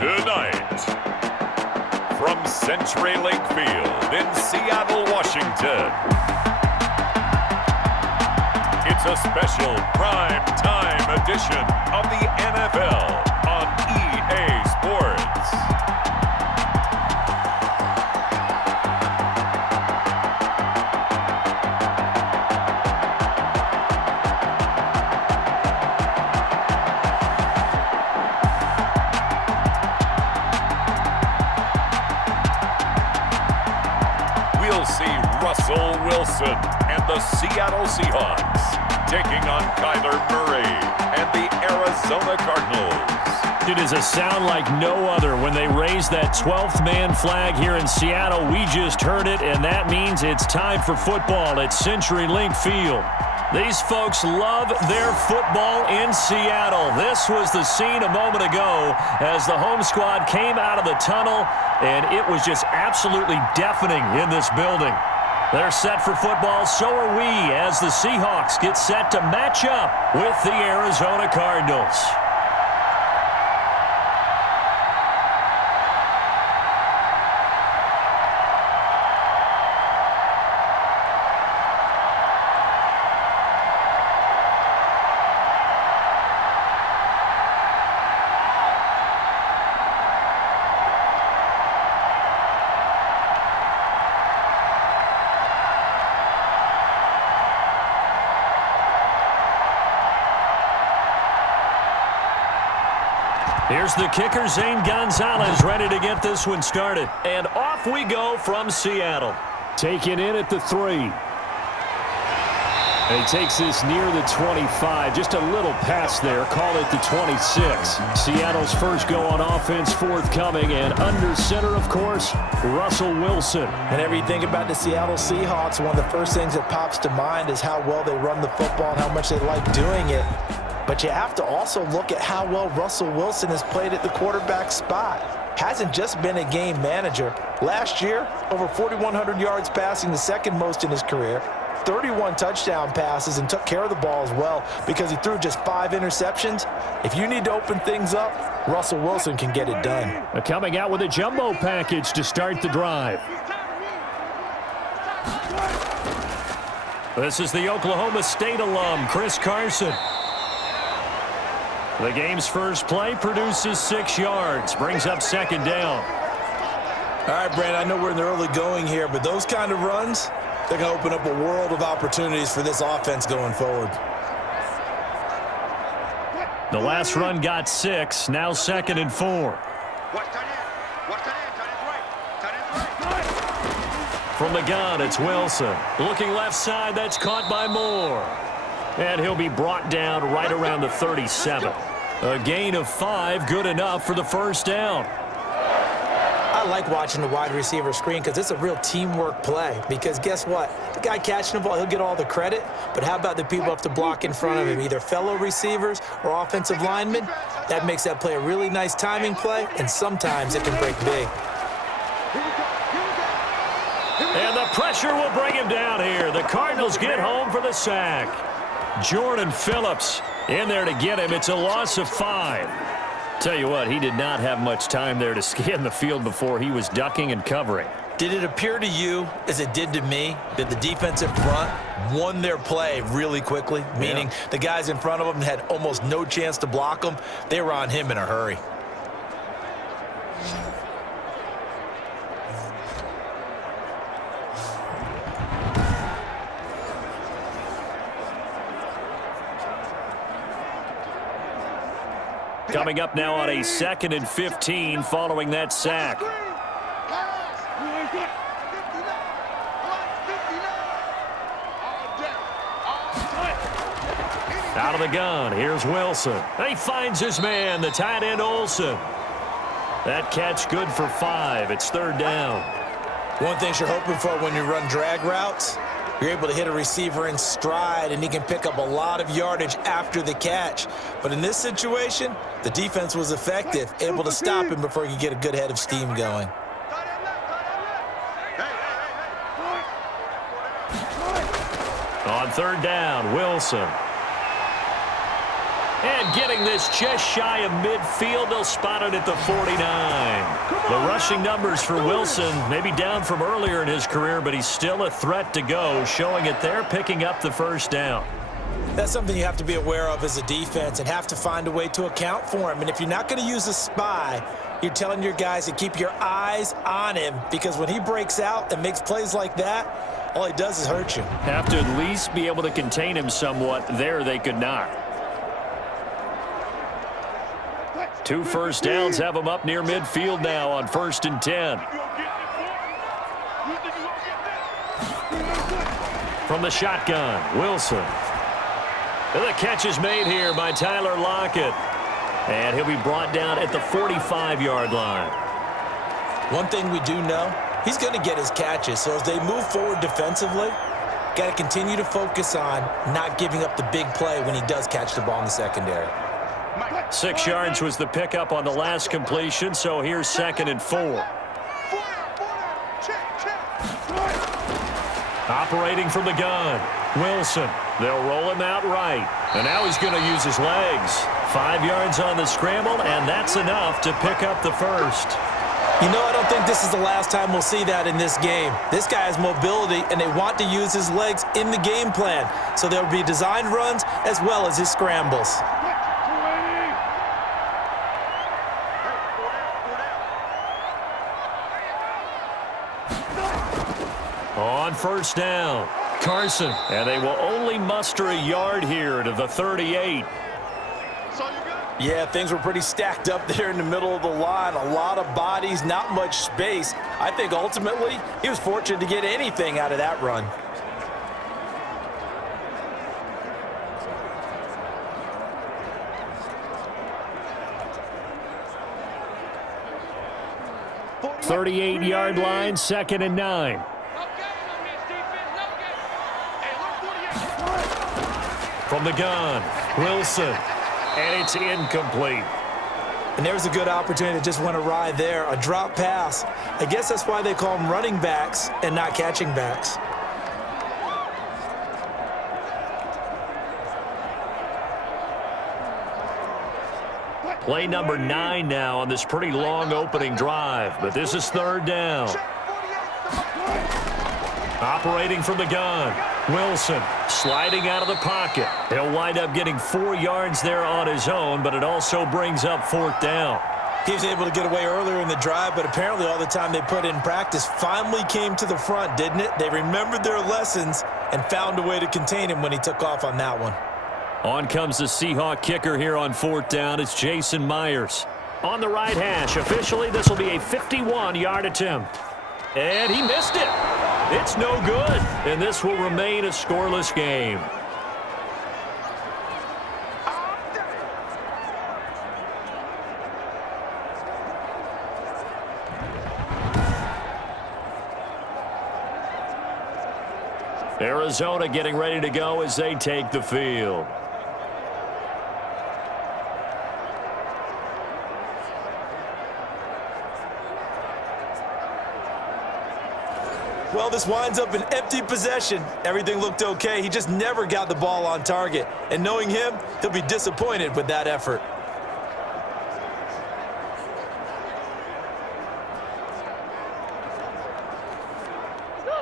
Tonight, from CenturyLink Field in Seattle, Washington, it's a special prime time edition of the NFL on EA Sports. We'll see Russell Wilson and the Seattle Seahawks taking on Kyler Murray and the Arizona Cardinals. It is a sound like no other when they raise that 12th man flag here in Seattle. We just heard it, and that means it's time for football at CenturyLink Field. These folks love their football in Seattle. This was the scene a moment ago as the home squad came out of the tunnel, and it was just absolutely deafening in this building. They're set for football, so are we, as the Seahawks get set to match up with the Arizona Cardinals. Here's the kicker, Zane Gonzalez, ready to get this one started. And off we go from Seattle. Taken in at the 3. And he takes this near the 25. Just a little pass there. Call it the 26. Seattle's first go on offense forthcoming. And under center, of course, Russell Wilson. Whenever you think about the Seattle Seahawks, one of the first things that pops to mind is how well they run the football and how much they like doing it. But you have to also look at how well Russell Wilson has played at the quarterback spot. Hasn't just been a game manager. Last year, over 4,100 yards passing, the second most in his career. 31 touchdown passes, and took care of the ball as well because he threw just 5 interceptions. If you need to open things up, Russell Wilson can get it done. Coming out with a jumbo package to start the drive. This is the Oklahoma State alum, Chris Carson. The game's first play produces 6 yards, brings up second down. All right, Brandon, I know we're in the early going here, but those kind of runs, they're going to open up a world of opportunities for this offense going forward. The last run got 6, now 2nd and 4. From the gun, it's Wilson. Looking left side, that's caught by Moore. And he'll be brought down right around the 37. A gain of 5, good enough for the first down. I like watching the wide receiver screen because it's a real teamwork play. Because guess what? The guy catching the ball, he'll get all the credit. But how about the people who have to block in front of him, either fellow receivers or offensive linemen? That makes that play a really nice timing play, and sometimes it can break big. And the pressure will bring him down here. The Cardinals get home for the sack. Jordan Phillips in there to get him. It's a loss of 5. Tell you what, he did not have much time there to scan the field before he was ducking and covering. Did it appear to you, as it did to me, that the defensive front won their play really quickly? Meaning the guys in front of them had almost no chance to block them. They were on him in a hurry. Coming up now on a 2nd and 15 following that sack. Out of the gun, here's Wilson. He finds his man, the tight end Olsen. That catch good for 5. It's 3rd down. One thing you're hoping for when you run drag routes, you're able to hit a receiver in stride, and he can pick up a lot of yardage after the catch. But in this situation, the defense was effective, able to stop him before he could get a good head of steam going. On 3rd down, Wilson. And getting this just shy of midfield, they'll spot it at the 49. The rushing numbers for Wilson, maybe down from earlier in his career, but he's still a threat to go, showing it there, picking up the first down. That's something you have to be aware of as a defense and have to find a way to account for him. And if you're not going to use a spy, you're telling your guys to keep your eyes on him, because when he breaks out and makes plays like that, all he does is hurt you. Have to at least be able to contain him somewhat. There they could not. 2 first downs have them up near midfield now on 1st and 10. From the shotgun, Wilson. And the catch is made here by Tyler Lockett. And he'll be brought down at the 45-yard line. One thing we do know, he's going to get his catches. So as they move forward defensively, got to continue to focus on not giving up the big play when he does catch the ball in the secondary. 6 yards was the pickup on the last completion, so here's 2nd and 4. Operating from the gun, Wilson. They'll roll him out right. And now he's going to use his legs. 5 yards on the scramble, and that's enough to pick up the first. You know, I don't think this is the last time we'll see that in this game. This guy has mobility, and they want to use his legs in the game plan. So there will be designed runs as well as his scrambles. On 1st down, Carson. And they will only muster a yard here to the 38. Yeah, things were pretty stacked up there in the middle of the line. A lot of bodies, not much space. I think ultimately he was fortunate to get anything out of that run. .38-yard line, 2nd and 9. From the gun, Wilson. And it's incomplete. And there's a good opportunity to just went awry there. A drop pass. I guess that's why they call them running backs and not catching backs. Play number 9 now on this pretty long opening drive. But this is 3rd down. Operating from the gun, Wilson sliding out of the pocket. He'll wind up getting 4 yards there on his own, but it also brings up 4th down. He was able to get away earlier in the drive, but apparently all the time they put in practice finally came to the front, didn't it? They remembered their lessons and found a way to contain him when he took off on that one. On comes the Seahawk kicker here on 4th down. It's Jason Myers. On the right hash, officially this will be a 51-yard attempt. And he missed it. It's no good, and this will remain a scoreless game. Arizona getting ready to go as they take the field. Well, this winds up an empty possession. Everything looked okay. He just never got the ball on target. And knowing him, he'll be disappointed with that effort.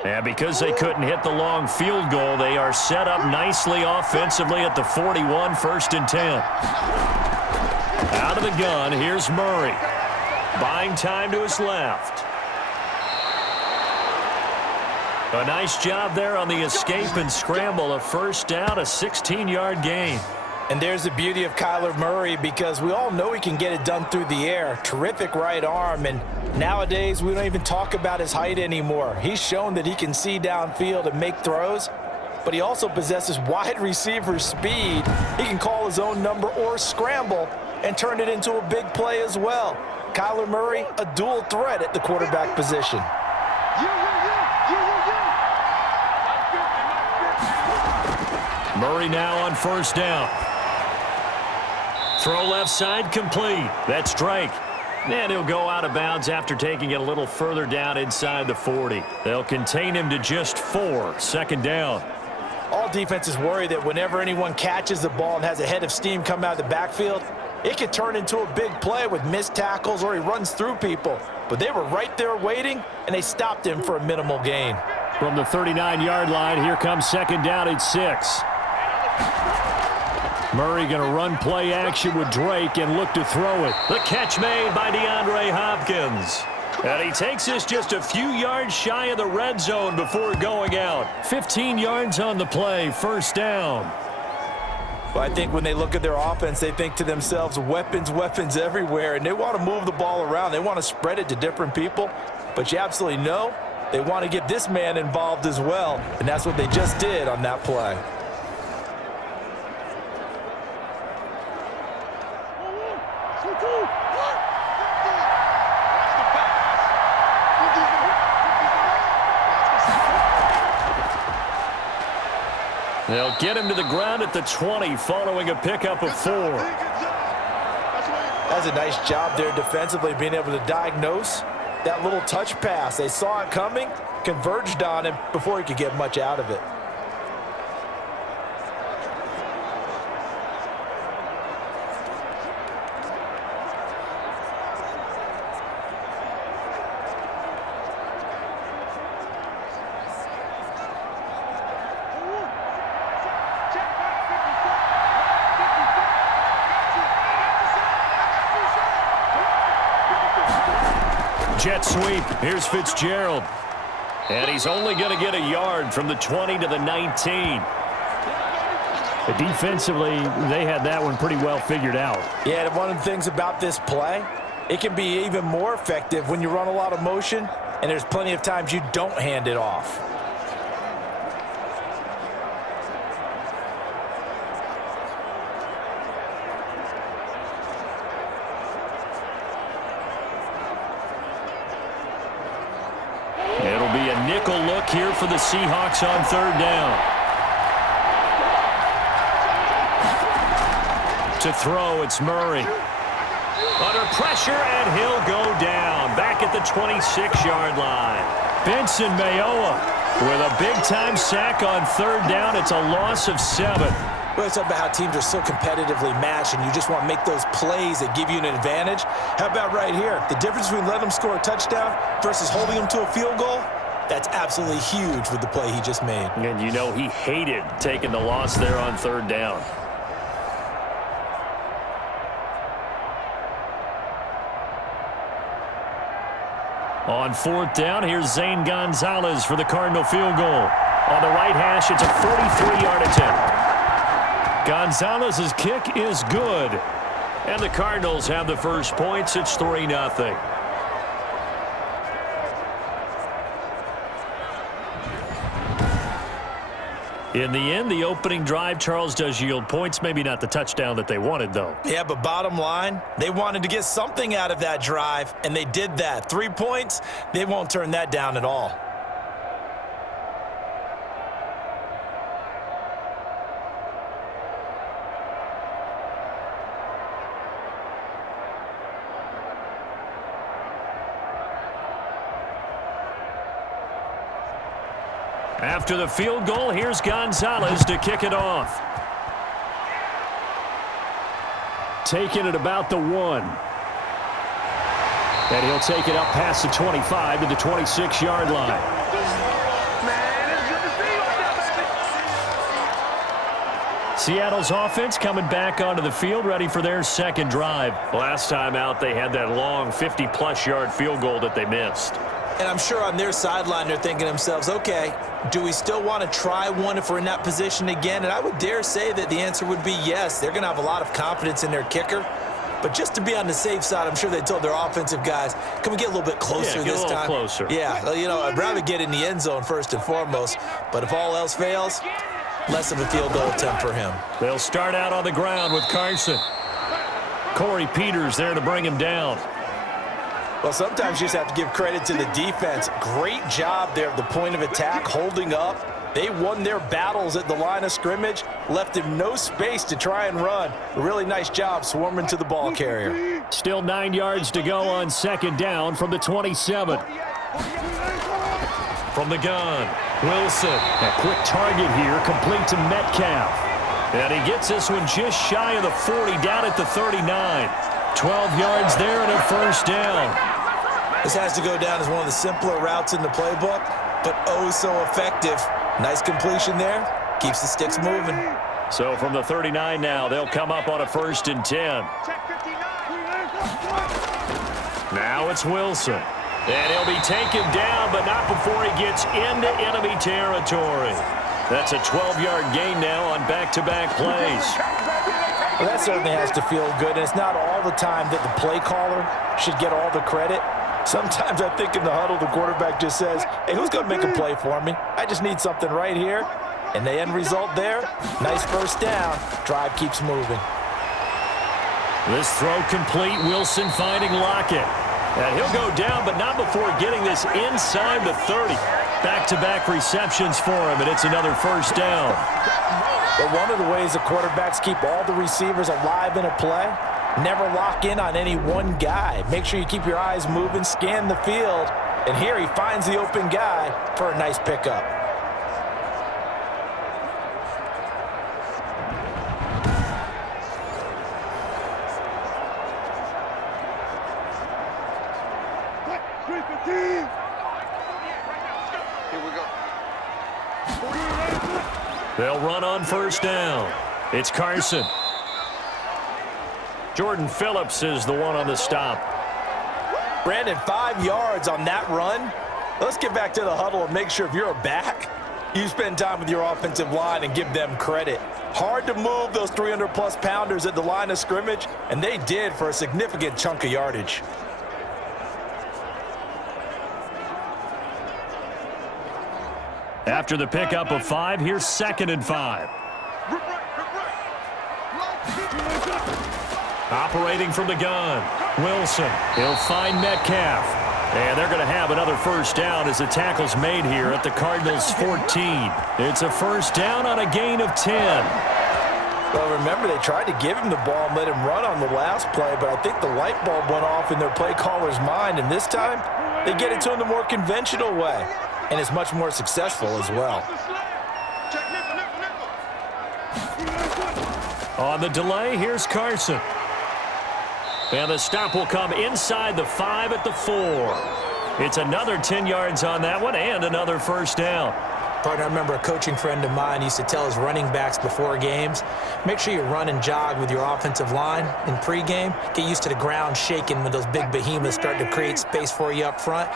And because they couldn't hit the long field goal, they are set up nicely offensively at the 41, 1st and 10. Out of the gun, here's Murray. Buying time to his left. A nice job there on the escape and scramble. A 1st down, a 16-yard gain. And there's the beauty of Kyler Murray, because we all know he can get it done through the air. Terrific right arm, and nowadays we don't even talk about his height anymore. He's shown that he can see downfield and make throws, but he also possesses wide receiver speed. He can call his own number or scramble and turn it into a big play as well. Kyler Murray, a dual threat at the quarterback position. Murray now on 1st down. Throw left side complete. That's Drake. And he'll go out of bounds after taking it a little further down inside the 40. They'll contain him to just 4. 2nd down. All defenses worry that whenever anyone catches the ball and has a head of steam come out of the backfield, it could turn into a big play with missed tackles or he runs through people. But they were right there waiting, and they stopped him for a minimal gain. From the 39-yard line, here comes second down at 6. Murray going to run play action with Drake and look to throw it. The catch made by DeAndre Hopkins. And he takes this just a few yards shy of the red zone before going out. 15 yards on the play, first down. Well, I think when they look at their offense, they think to themselves, weapons, weapons everywhere, and they want to move the ball around. They want to spread it to different people, but you absolutely know they want to get this man involved as well, and that's what they just did on that play. They'll get him to the ground at the 20 following a pickup of 4. That's a nice job there defensively, being able to diagnose that little touch pass. They saw it coming, converged on him before he could get much out of it. Jet sweep. Here's Fitzgerald. And he's only going to get a yard from the 20 to the 19. But defensively, they had that one pretty well figured out. Yeah, and one of the things about this play, it can be even more effective when you run a lot of motion, and there's plenty of times you don't hand it off. It'll be a nickel look here for the Seahawks on third down. To throw, it's Murray. Under pressure, and he'll go down. Back at the 26-yard line. Benson Mayowa with a big-time sack on third down. It's a loss of 7. Well, it's about how teams are so competitively matched, and you just want to make those plays that give you an advantage. How about right here? The difference between letting them score a touchdown versus holding them to a field goal, that's absolutely huge with the play he just made. And you know he hated taking the loss there on third down. On fourth down, here's Zane Gonzalez for the Cardinal field goal. On the right hash, it's a 43-yard attempt. Gonzalez's kick is good. And the Cardinals have the first points. It's 3-0. In the end, the opening drive, Charles, does yield points. Maybe not the touchdown that they wanted, though. Yeah, but bottom line, they wanted to get something out of that drive, and they did that. 3 points, they won't turn that down at all. After the field goal, here's Gonzalez to kick it off. Taking it about the 1. And he'll take it up past the 25 to the 26-yard line. Seattle's offense coming back onto the field, ready for their second drive. Last time out, they had that long 50-plus yard field goal that they missed. And I'm sure on their sideline they're thinking to themselves, okay, do we still want to try one if we're in that position again? And I would dare say that the answer would be yes. They're going to have a lot of confidence in their kicker. But just to be on the safe side, I'm sure they told their offensive guys, can we get a little bit closer this time? Closer. Yeah, you know, I'd rather get in the end zone first and foremost. But if all else fails, less of a field goal attempt for him. They'll start out on the ground with Carson. Corey Peters there to bring him down. Well, sometimes you just have to give credit to the defense. Great job there at the point of attack, holding up. They won their battles at the line of scrimmage, left him no space to try and run. A really nice job swarming to the ball carrier. Still 9 yards to go on second down from the 27. From the gun, Wilson, a quick target here, complete to Metcalf. And he gets this one just shy of the 40, down at the 39. 12 yards there and a first down. This has to go down as one of the simpler routes in the playbook, but oh so effective. Nice completion there. Keeps the sticks moving. So from the 39 now, they'll come up on a 1st and 10. Now it's Wilson. And he'll be taken down, but not before he gets into enemy territory. That's a 12-yard gain now on back-to-back plays. Well, that certainly has to feel good, and it's not all the time that the play caller should get all the credit. Sometimes I think in the huddle, the quarterback just says, hey, who's going to make a play for me? I just need something right here. And the end result there, nice first down. Drive keeps moving. This throw complete. Wilson finding Lockett. And he'll go down, but not before getting this inside the 30. Back-to-back receptions for him, and it's another first down. But one of the ways the quarterbacks keep all the receivers alive in a play, never lock in on any one guy. Make sure you keep your eyes moving, scan the field, and here he finds the open guy for a nice pickup. They'll run on first down. It's Carson. Jordan Phillips is the one on the stop. Brandon, 5 yards on that run. Let's get back to the huddle and make sure if you're a back, you spend time with your offensive line and give them credit. Hard to move those 300-plus pounders at the line of scrimmage, and they did for a significant chunk of yardage. After the pickup of 5, here's 2nd and 5. Operating from the gun, Wilson. He'll find Metcalf. And they're going to have another first down as the tackle's made here at the Cardinals' 14. It's a first down on a gain of 10. Well, remember, they tried to give him the ball and let him run on the last play, but I think the light bulb went off in their play caller's mind, and this time they get it to him the more conventional way. And it's much more successful as well. On the delay, here's Carson. And the stop will come inside the 5 at the 4. It's another 10 yards on that one and another first down. Partner, I remember a coaching friend of mine used to tell his running backs before games, make sure you run and jog with your offensive line in pregame. Get used to the ground shaking when those big behemoths start to create space for you up front.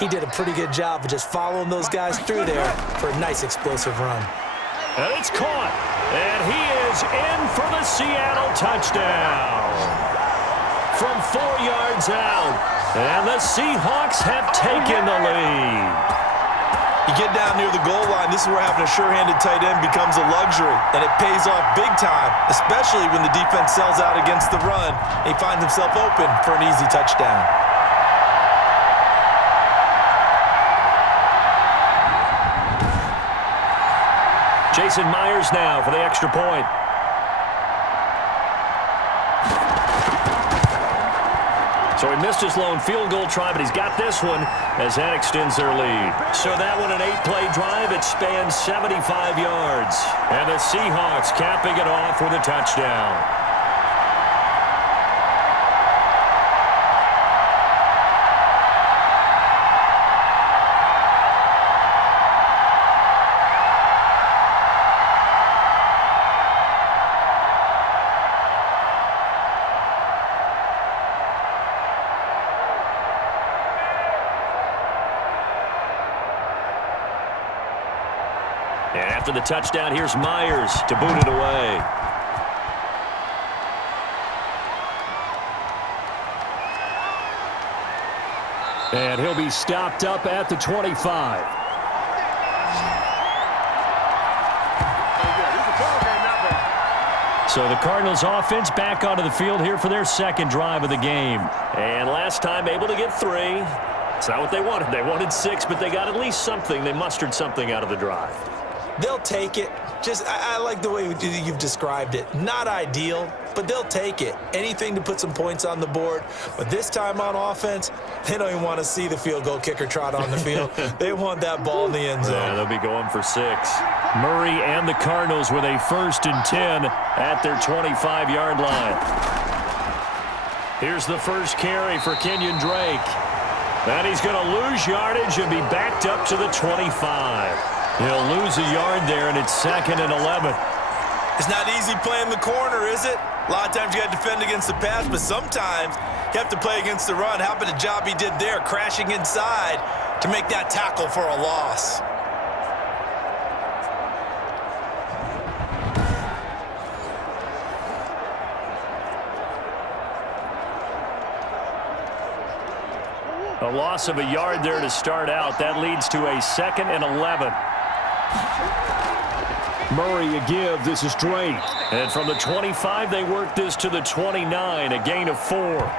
He did a pretty good job of just following those guys through there for a nice explosive run. And it's caught. And he is in for the Seattle touchdown. From 4 yards out. And the Seahawks have taken the lead. You get down near the goal line, this is where having a sure-handed tight end becomes a luxury. And it pays off big time, especially when the defense sells out against the run. And he finds himself open for an easy touchdown. Jason Myers now for the extra point. So he missed his lone field goal try, but he's got this one as that extends their lead. So that one, an 8-play drive. It spans 75 yards. And the Seahawks capping it off with a touchdown. And after the touchdown, here's Myers to boot it away. And he'll be stopped up at the 25. So the Cardinals offense back onto the field here for their second drive of the game. And last time able to get 3. It's not what they wanted. They wanted 6, but they got at least something. They mustered something out of the drive. They'll take it. I like the way you've described it. Not ideal, but they'll take it. Anything to put some points on the board. But this time on offense, they don't even want to see the field goal kicker trot on the field. They want that ball in the end zone. Yeah, they'll be going for 6. Murray and the Cardinals with a 1st and 10 at their 25-yard line. Here's the first carry for Kenyon Drake. And he's going to lose yardage and be backed up to the 25. He'll lose a yard there, and it's 2nd and 11. It's not easy playing the corner, is it? A lot of times you got to defend against the pass, but sometimes you have to play against the run. How about the job he did there, crashing inside to make that tackle for a loss? A loss of a yard there to start out. That leads to a 2nd and 11. Murray a give. This is Drake. And from the 25, they work this to the 29, a gain of 4.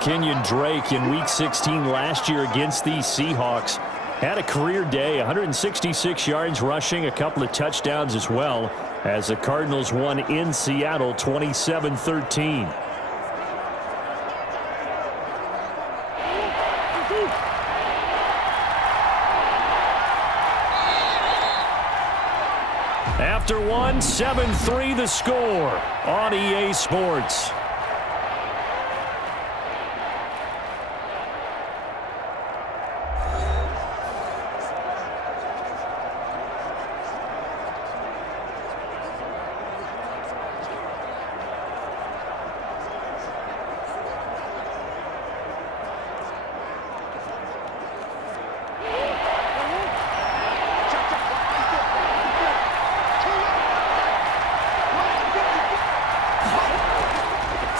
Kenyon Drake in Week 16 last year against these Seahawks had a career day, 166 yards rushing, a couple of touchdowns as well, as the Cardinals won in Seattle 27-13. After one, 7-3 the score on EA Sports.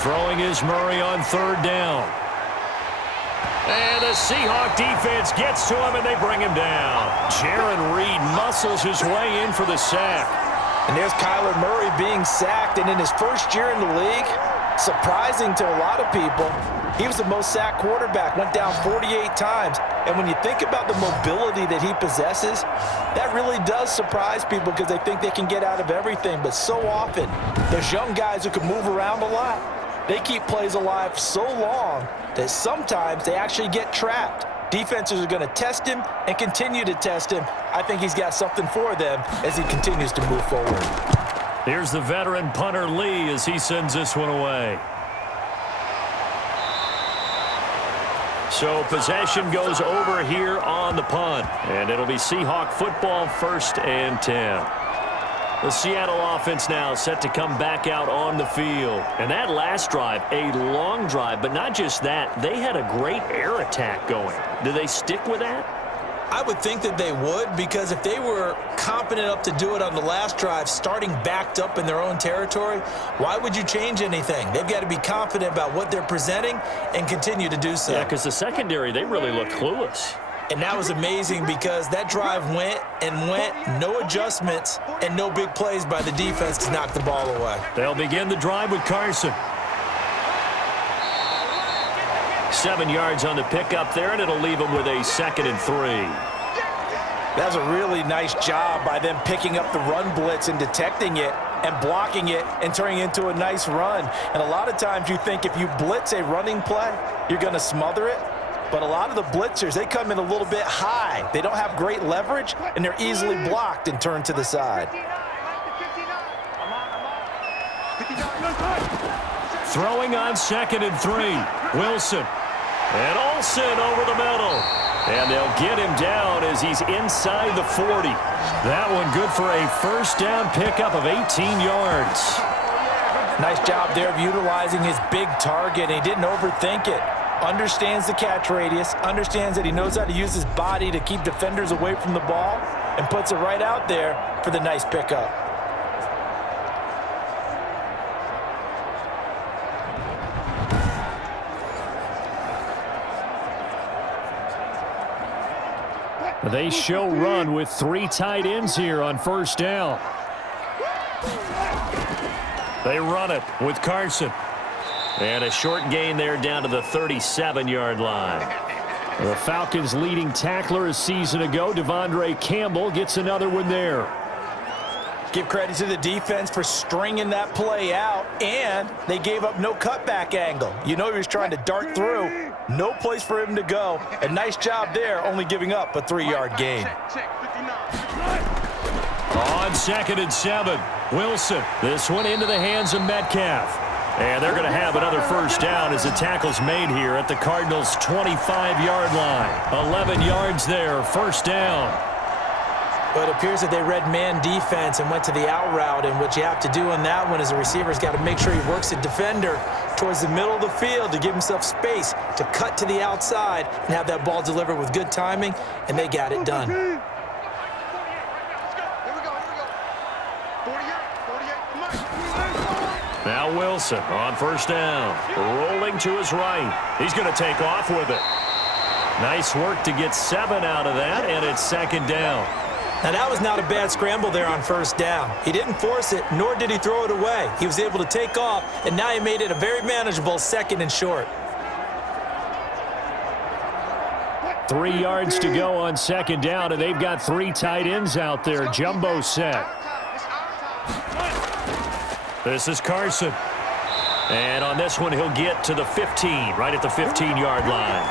Throwing is Murray on 3rd down. And the Seahawk defense gets to him, and they bring him down. Jaron Reed muscles his way in for the sack. And there's Kyler Murray being sacked, and in his first year in the league, surprising to a lot of people, he was the most sacked quarterback, went down 48 times. And when you think about the mobility that he possesses, that really does surprise people because they think they can get out of everything. But so often, there's young guys who can move around a lot. They keep plays alive so long that sometimes they actually get trapped. Defenses are going to test him and continue to test him. I think he's got something for them as he continues to move forward. Here's the veteran punter Lee as he sends this one away. So possession goes over here on the punt, and it'll be Seahawk football, 1st and 10. The Seattle offense now set to come back out on the field. And that last drive, a long drive, but not just that, they had a great air attack going. Do they stick with that? I would think that they would, because if they were confident enough to do it on the last drive, starting backed up in their own territory, why would you change anything? They've got to be confident about what they're presenting and continue to do so. Yeah, because the secondary, they really looked clueless. And that was amazing because that drive went and went, no adjustments and no big plays by the defense to knock the ball away. They'll begin the drive with Carson. 7 yards on the pickup there, and it'll leave them with a 2nd and 3. That was a really nice job by them picking up the run blitz and detecting it and blocking it and turning it into a nice run. And a lot of times you think if you blitz a running play, you're going to smother it. But a lot of the blitzers, they come in a little bit high. They don't have great leverage, and they're easily blocked and turned to the side. Throwing on 2nd and 3. Wilson. And Olsen over the middle. And they'll get him down as he's inside the 40. That one good for a 1st down pickup of 18 yards. Nice job there of utilizing his big target. He didn't overthink it. Understands the catch radius, understands that he knows how to use his body to keep defenders away from the ball, and puts it right out there for the nice pickup. They show run with 3 tight ends here on 1st down. They run it with Carson. And a short gain there down to the 37-yard line. The Falcons' leading tackler a season ago, Devondre Campbell, gets another one there. Give credit to the defense for stringing that play out, and they gave up no cutback angle. You know he was trying to dart through. No place for him to go. A nice job there, only giving up a 3-yard gain. On 2nd and 7, Wilson. This one into the hands of Metcalf. And they're going to have another first down as the tackle's made here at the Cardinals' 25-yard line. 11 yards there, first down. But it appears that they read man defense and went to the out route, and what you have to do on that one is the receiver's got to make sure he works the defender towards the middle of the field to give himself space to cut to the outside and have that ball delivered with good timing, and they got it done. Now Wilson on first down, rolling to his right. He's going to take off with it. Nice work to get 7 out of that, and it's 2nd down. Now, that was not a bad scramble there on first down. He didn't force it, nor did he throw it away. He was able to take off, and now he made it a very manageable 2nd and short. 3 yards to go on 2nd down, and they've got 3 tight ends out there. Jumbo set. This is Carson. And on this one, he'll get to the 15, right at the 15-yard line.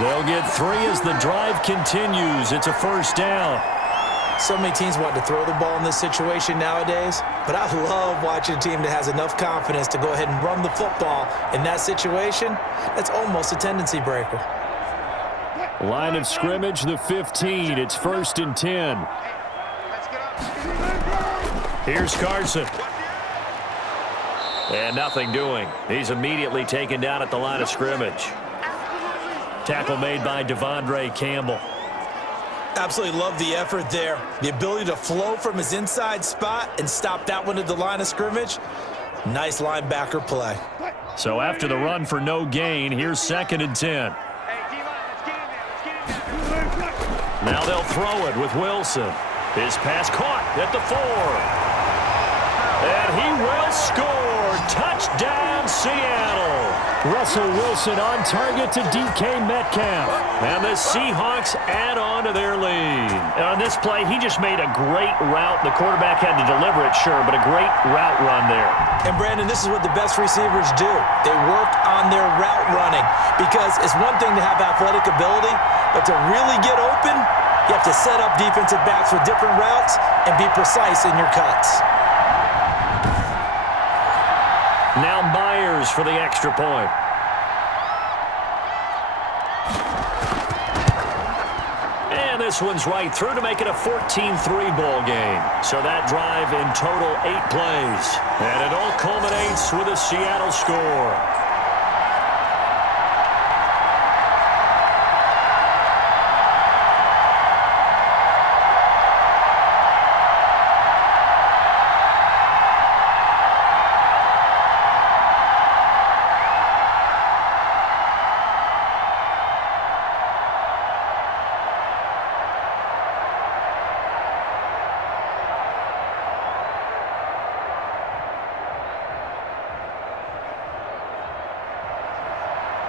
They'll get 3 as the drive continues. It's a first down. So many teams want to throw the ball in this situation nowadays, but I love watching a team that has enough confidence to go ahead and run the football. In that situation, that's almost a tendency breaker. Line of scrimmage, the 15. It's 1st and 10. Here's Carson. And nothing doing. He's immediately taken down at the line of scrimmage. Tackle made by Devondre Campbell. Absolutely love the effort there. The ability to flow from his inside spot and stop that one at the line of scrimmage. Nice linebacker play. So after the run for no gain, here's 2nd and 10. Now they'll throw it with Wilson. His pass caught at the 4. And he will score. Touchdown, Seattle. Russell Wilson on target to DK Metcalf. And the Seahawks add on to their lead. And on this play, he just made a great route. The quarterback had to deliver it, sure, but a great route run there. And, Brandon, this is what the best receivers do. They work on their route running because it's one thing to have athletic ability, but to really get open, you have to set up defensive backs with different routes and be precise in your cuts. Now Myers for the extra point. And this one's right through to make it a 14-3 ball game. So that drive in total 8 plays. And it all culminates with a Seattle score.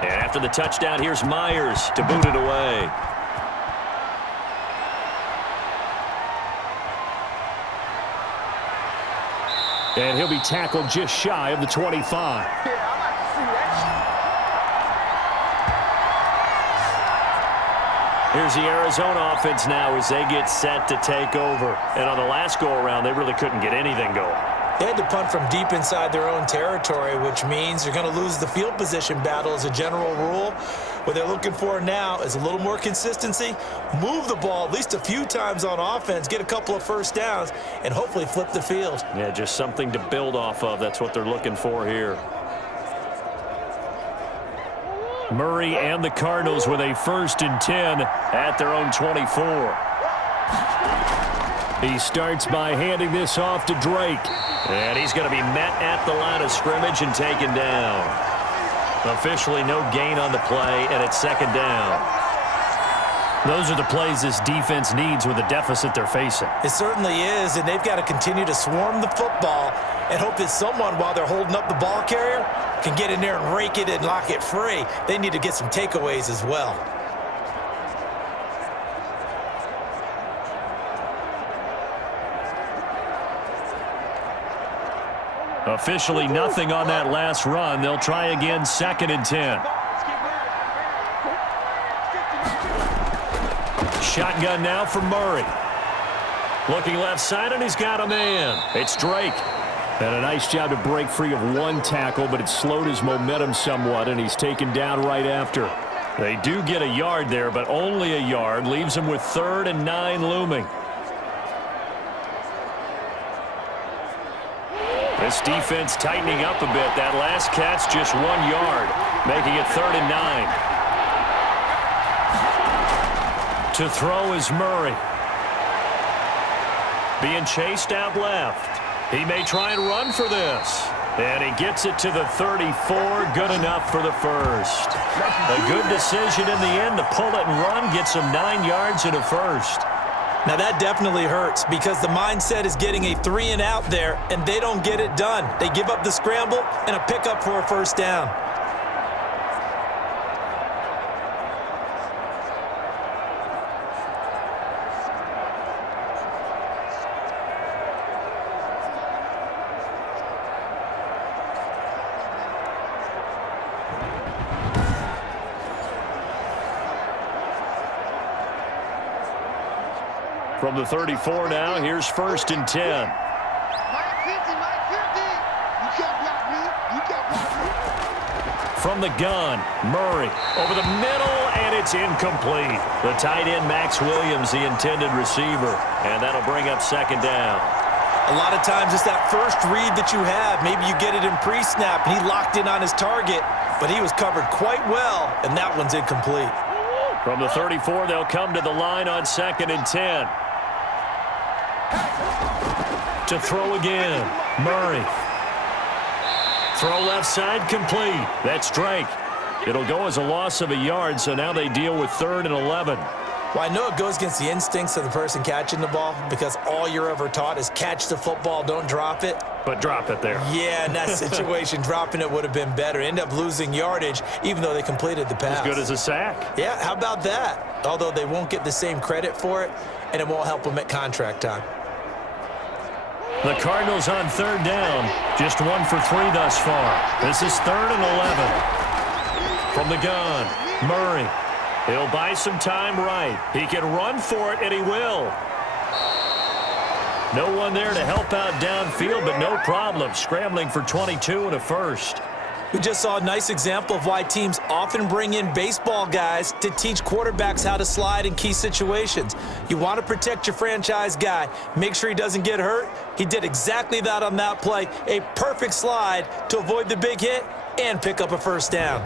And after the touchdown, here's Myers to boot it away. And he'll be tackled just shy of the 25. Here's the Arizona offense now as they get set to take over. And on the last go-around, they really couldn't get anything going. They had to punt from deep inside their own territory, which means you're going to lose the field position battle as a general rule. What they're looking for now is a little more consistency, move the ball at least a few times on offense, get a couple of first downs, and hopefully flip the field. Yeah, just something to build off of. That's what they're looking for here. Murray and the Cardinals with a 1st and 10 at their own 24. He starts by handing this off to Drake. And he's going to be met at the line of scrimmage and taken down. Officially no gain on the play, and it's 2nd down. Those are the plays this defense needs with the deficit they're facing. It certainly is, and they've got to continue to swarm the football and hope that someone, while they're holding up the ball carrier, can get in there and rake it and lock it free. They need to get some takeaways as well. Officially nothing on that last run. They'll try again, 2nd and 10. Shotgun now for Murray. Looking left side, and he's got a man. It's Drake. And a nice job to break free of one tackle, but it slowed his momentum somewhat, and he's taken down right after. They do get a yard there, but only a yard. Leaves him with 3rd and 9 looming. This defense tightening up a bit. That last catch just 1 yard, making it 3rd and 9. To throw is Murray. Being chased out left. He may try and run for this. And he gets it to the 34. Good enough for the first. A good decision in the end to pull it and run. Gets him 9 yards and a first. Now that definitely hurts because the mindset is getting a 3 and out there, and they don't get it done. They give up the scramble and a pickup for a first down. From the 34 now, here's 1st and 10. From the gun, Murray over the middle, and it's incomplete. The tight end, Max Williams, the intended receiver, and that'll bring up 2nd down. A lot of times it's that first read that you have. Maybe you get it in pre-snap, and he locked in on his target, but he was covered quite well, and that one's incomplete. From the 34, they'll come to the line on 2nd and 10. To throw again, Murray. Throw left side, complete. That's Drake. It'll go as a loss of a yard, so now they deal with 3rd and 11. Well, I know it goes against the instincts of the person catching the ball because all you're ever taught is catch the football, don't drop it. But drop it there. Yeah, in that situation, dropping it would have been better. End up losing yardage, even though they completed the pass. As good as a sack. Yeah, how about that? Although they won't get the same credit for it, and it won't help them at contract time. The Cardinals on 3rd down. Just 1 for 3 thus far. This is 3rd and 11. From the gun, Murray. He'll buy some time right. He can run for it, and he will. No one there to help out downfield, but no problem. Scrambling for 22 and a first. We just saw a nice example of why teams often bring in baseball guys to teach quarterbacks how to slide in key situations. You want to protect your franchise guy. Make sure he doesn't get hurt. He did exactly that on that play. A perfect slide to avoid the big hit and pick up a first down.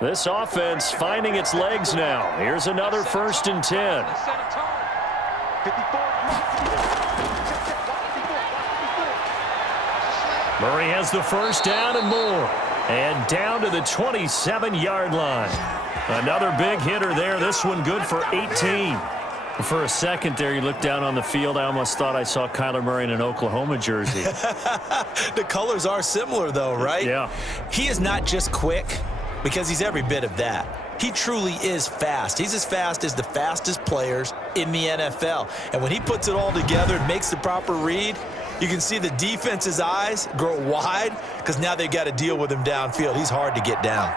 This offense finding its legs now. Here's another 1st and 10. Murray has the first down and more. And down to the 27-yard line. Another big hitter there. This one good for 18. For a second there, you looked down on the field. I almost thought I saw Kyler Murray in an Oklahoma jersey. The colors are similar, though, right? Yeah. He is not just quick, because he's every bit of that. He truly is fast. He's as fast as the fastest players in the NFL. And when he puts it all together and makes the proper read, you can see the defense's eyes grow wide because now they've got to deal with him downfield. He's hard to get down.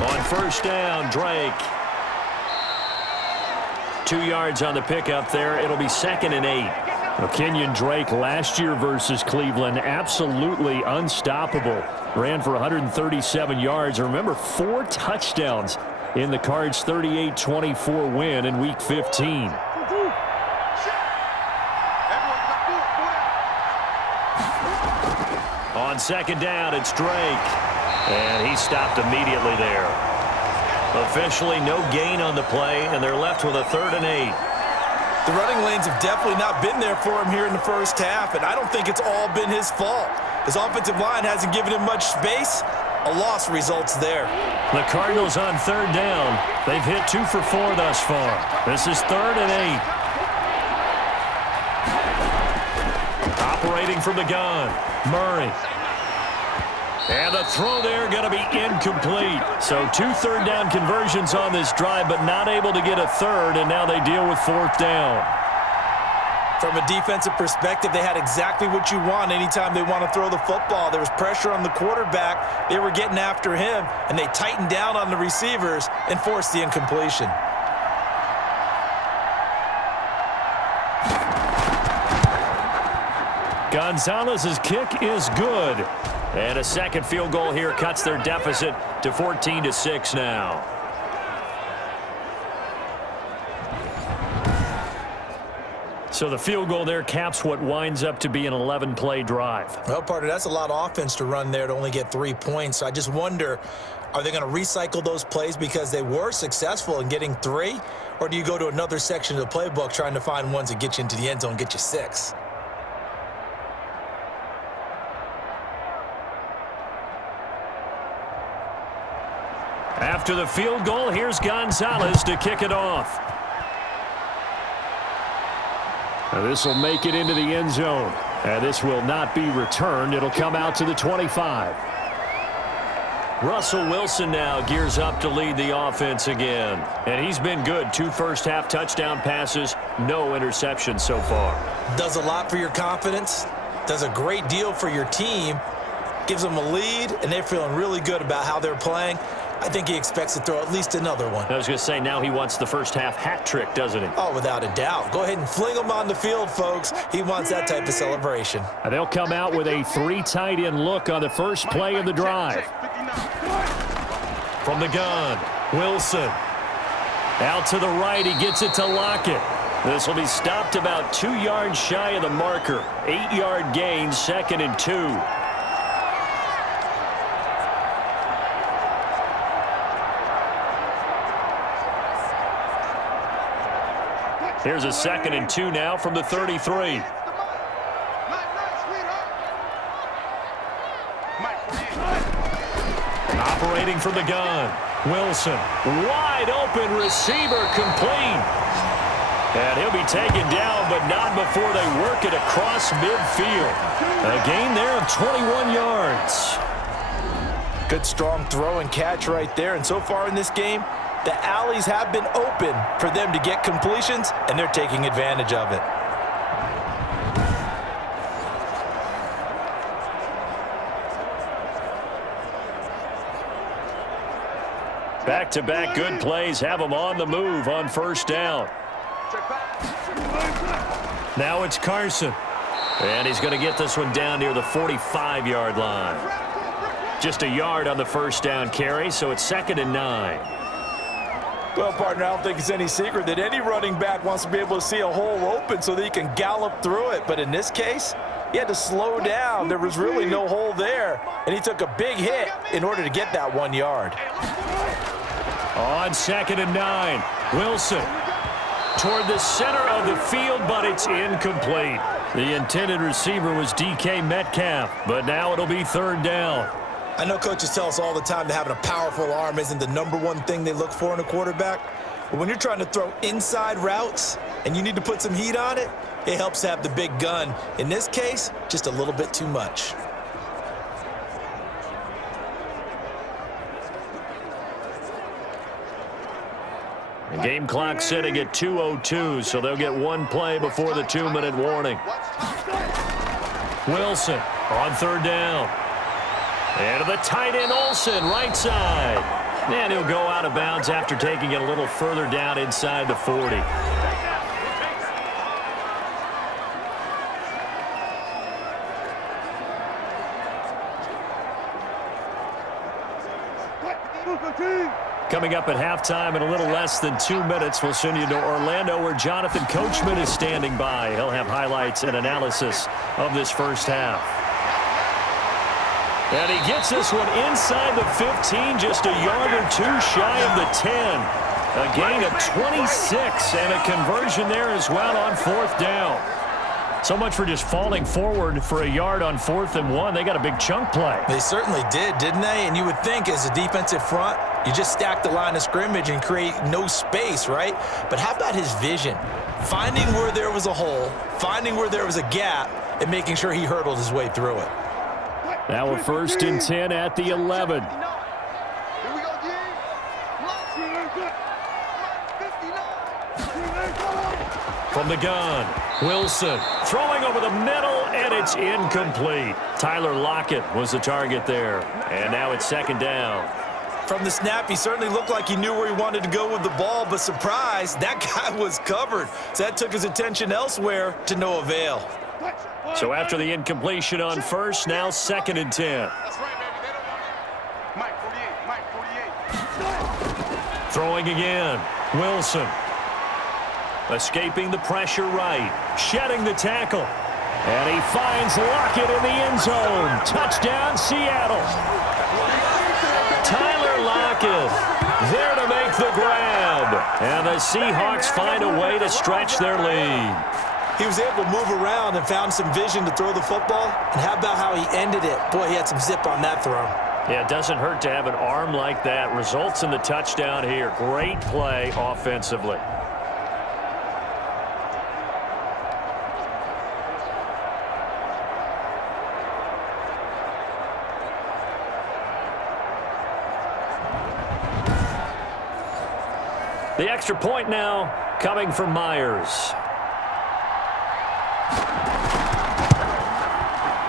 On 1st down, Drake. 2 yards on the pickup there. It'll be 2nd and 8. Kenyon Drake last year versus Cleveland, absolutely unstoppable. Ran for 137 yards. Remember, 4 touchdowns in the Cards' 38-24 win in Week 15. On 2nd down, it's Drake. And he stopped immediately there. Officially no gain on the play, and they're left with a 3rd and 8. The running lanes have definitely not been there for him here in the first half, and I don't think it's all been his fault. His offensive line hasn't given him much space. A loss results there. The Cardinals on 3rd down. They've hit 2 for 4 thus far. This is 3rd and 8. Operating from the gun, Murray. And the throw there going to be incomplete. So 2 third-down conversions on this drive, but not able to get a third, and now they deal with 4th down. From a defensive perspective, they had exactly what you want anytime they want to throw the football. There was pressure on the quarterback. They were getting after him, and they tightened down on the receivers and forced the incompletion. Gonzalez's kick is good. And a second field goal here cuts their deficit to 14-6 now. So the field goal there caps what winds up to be an 11-play drive. Well, partner, that's a lot of offense to run there to only get 3 points. So I just wonder, are they going to recycle those plays because they were successful in getting 3? Or do you go to another section of the playbook trying to find ones that get you into the end zone and get you 6? After the field goal, here's Gonzalez to kick it off. Now this will make it into the end zone. And this will not be returned. It'll come out to the 25. Russell Wilson now gears up to lead the offense again. And he's been good. 2 first-half touchdown passes, no interceptions so far. Does a lot for your confidence. Does a great deal for your team. Gives them a lead, and they're feeling really good about how they're playing. I think he expects to throw at least another one. I was going to say, now he wants the first-half hat trick, doesn't he? Oh, without a doubt. Go ahead and fling him on the field, folks. He wants that type of celebration. And they'll come out with a 3 tight end look on the first play of the drive. From the gun, Wilson. Out to the right, he gets it to Lockett. This will be stopped about 2 yards shy of the marker. 8-yard gain, 2nd and 2. Here's a 2nd and 2 now from the 33. Operating from the gun. Wilson. Wide open receiver complete. And he'll be taken down, but not before they work it across midfield. A gain there of 21 yards. Good strong throw and catch right there. And so far in this game, the alleys have been open for them to get completions, and they're taking advantage of it. Back-to-back good plays have them on the move on first down. Now it's Carson. And he's going to get this one down near the 45-yard line. Just a yard on the first down carry, so it's 2nd and 9. Well, partner, I don't think it's any secret that any running back wants to be able to see a hole open so that he can gallop through it. But in this case, he had to slow down. There was really no hole there, and he took a big hit in order to get that 1 yard. On 2nd and 9, Wilson toward the center of the field, but it's incomplete. The intended receiver was DK Metcalf, but now it'll be 3rd down. I know coaches tell us all the time that having a powerful arm isn't the #1 thing they look for in a quarterback. But when you're trying to throw inside routes and you need to put some heat on it, it helps to have the big gun. In this case, just a little bit too much. The game clock sitting at 2:02, so they'll get 1 play before the 2-minute warning. Wilson on 3rd down. And to the tight end, Olsen, right side. And he'll go out of bounds after taking it a little further down inside the 40. Coming up at halftime in a little less than 2 minutes, we'll send you to Orlando where Jonathan Coachman is standing by. He'll have highlights and analysis of this first half. And he gets this one inside the 15, just a yard or 2 shy of the 10. A gain of 26 and a conversion there as well on 4th down. So much for just falling forward for a yard on 4th and 1. They got a big chunk play. They certainly did, didn't they? And you would think as a defensive front, you just stack the line of scrimmage and create no space, right? But how about his vision? Finding where there was a hole, finding where there was a gap, and making sure he hurdled his way through it. Now we're 1st and 10 at the 11. From the gun, Wilson throwing over the middle, and it's incomplete. Tyler Lockett was the target there, and now it's 2nd down. From the snap, he certainly looked like he knew where he wanted to go with the ball, but surprise, that guy was covered. So that took his attention elsewhere to no avail. So after the incompletion on 1st, now 2nd and 10. Throwing again, Wilson. Escaping the pressure right, shedding the tackle. And he finds Lockett in the end zone. Touchdown, Seattle. Tyler Lockett there to make the grab. And the Seahawks find a way to stretch their lead. He was able to move around and found some vision to throw the football. And how about how he ended it? Boy, he had some zip on that throw. Yeah, it doesn't hurt to have an arm like that. Results in the touchdown here. Great play offensively. The extra point now coming from Myers.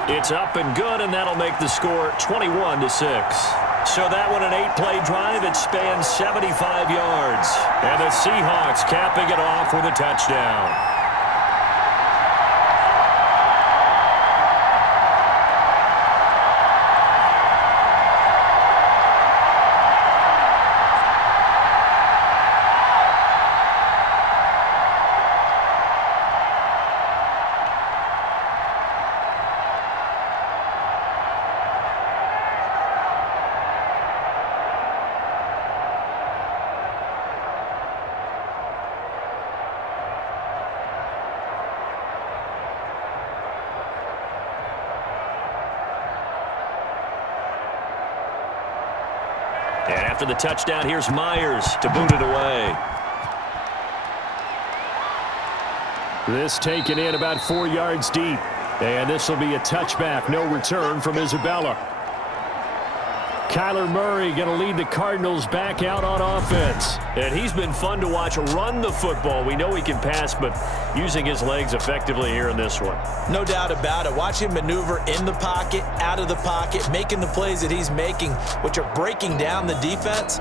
It's up and good, and that'll make the score 21-6. So that one, an 8-play drive. It spans 75 yards. And the Seahawks capping it off with a touchdown. And after the touchdown, here's Myers to boot it away. This taken in about 4 yards deep. And this will be a touchback. No return from Isabella. Kyler Murray going to lead the Cardinals back out on offense. And he's been fun to watch run the football. We know he can pass, but using his legs effectively here in this one. No doubt about it. Watch him maneuver in the pocket, out of the pocket, making the plays that he's making, which are breaking down the defense.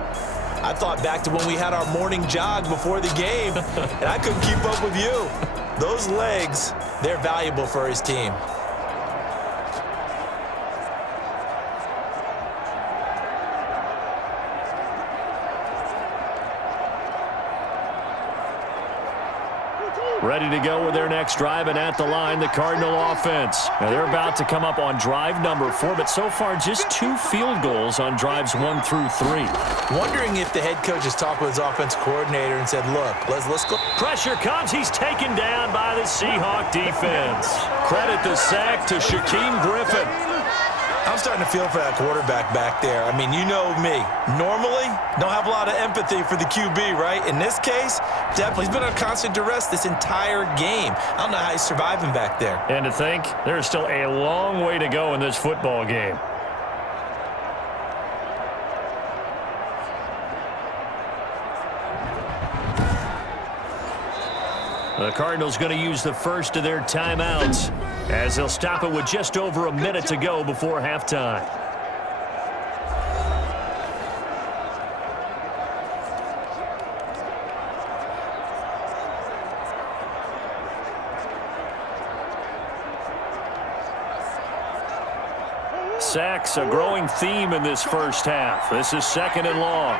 I thought back to when we had our morning jog before the game, and I couldn't keep up with you. Those legs, they're valuable for his team. Ready to go with their next drive, and at the line, the Cardinal offense. Now they're about to come up on drive number 4, but so far just 2 field goals on drives 1 through 3. Wondering if the head coach has talked with his offense coordinator and said, look, let's go. Pressure comes. He's taken down by the Seahawk defense. Credit the sack to Shaquem Griffin. I'm starting to feel for that quarterback back there. I mean, you know me. Normally, don't have a lot of empathy for the QB, right? In this case, definitely. He's been under constant duress this entire game. I don't know how he's surviving back there. And to think, there's still a long way to go in this football game. The Cardinals going to use the first of their timeouts as they'll stop it with just over a minute to go before halftime. Sacks, a growing theme in this first half. This is 2nd and long.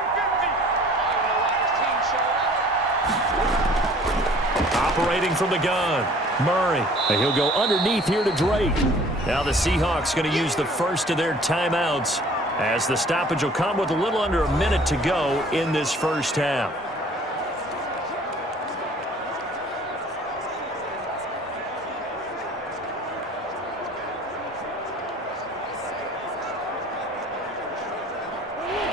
Operating from the gun, Murray. And he'll go underneath here to Drake. Now the Seahawks going to use the first of their timeouts as the stoppage will come with a little under a minute to go in this first half.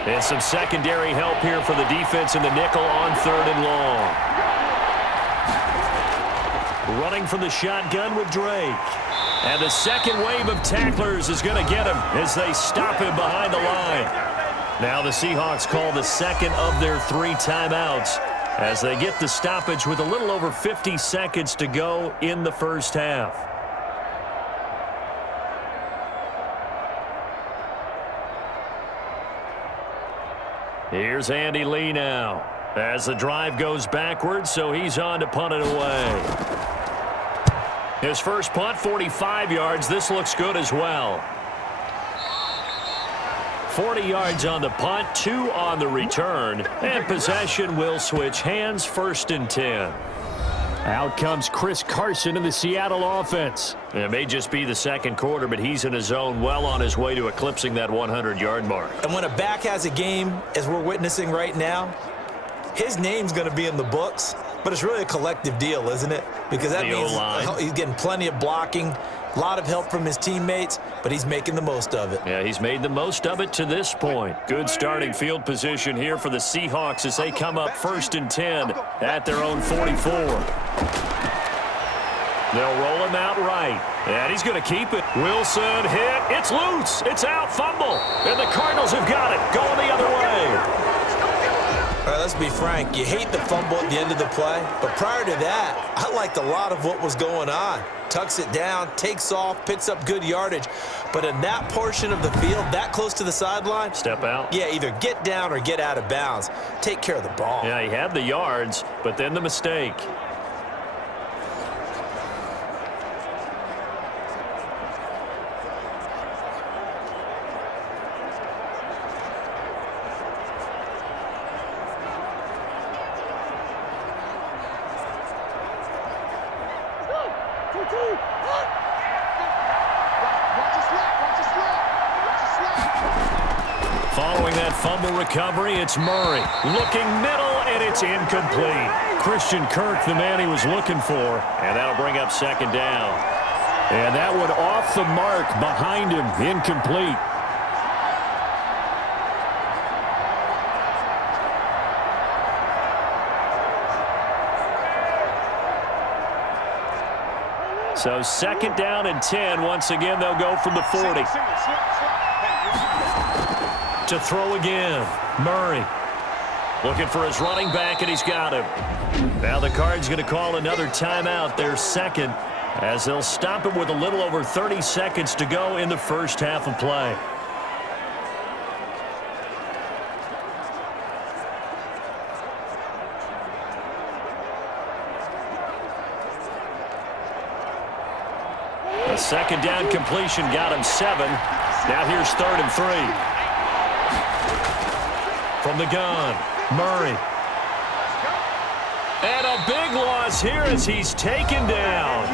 And some secondary help here for the defense in the nickel on 3rd and long. Running from the shotgun with Drake. And the second wave of tacklers is going to get him as they stop him behind the line. Now the Seahawks call the second of their 3 timeouts as they get the stoppage with a little over 50 seconds to go in the first half. Here's Andy Lee now as the drive goes backwards, so he's on to punt it away. His first punt, 45 yards. This looks good as well. 40 yards on the punt, 2 on the return, and possession will switch hands, 1st and 10. Out comes Chris Carson in the Seattle offense. It may just be the second quarter, but he's in his zone, well on his way to eclipsing that 100-yard mark. And when a back has a game, as we're witnessing right now, his name's going to be in the books, but it's really a collective deal, isn't it? Because that means he's getting plenty of blocking, a lot of help from his teammates, but he's making the most of it. Yeah, he's made the most of it to this point. Good starting field position here for the Seahawks as they come up 1st and 10 at their own 44. They'll roll him out right, and he's going to keep it. Wilson hit. It's loose. It's out. Fumble. And the Cardinals have got it. Going the other way. All right, let's be frank. You hate the fumble at the end of the play, but prior to that, I liked a lot of what was going on. Tucks it down, takes off, picks up good yardage. But in that portion of the field, that close to the sideline, step out. Yeah, either get down or get out of bounds. Take care of the ball. Yeah, he had the yards, but then the mistake. Following that fumble recovery, it's Murray. Looking middle, and it's incomplete. Christian Kirk, the man he was looking for, and that'll bring up 2nd down. And that one off the mark behind him, incomplete. So 2nd down and 10. Once again, they'll go from the 40. To throw again. Murray looking for his running back, and he's got him. Now the Cards going to call another timeout, their second, as they'll stop him with a little over 30 seconds to go in the first half of play. A 2nd down completion got him 7. Now here's 3rd and 3. From the gun, Murray. And a big loss here as he's taken down.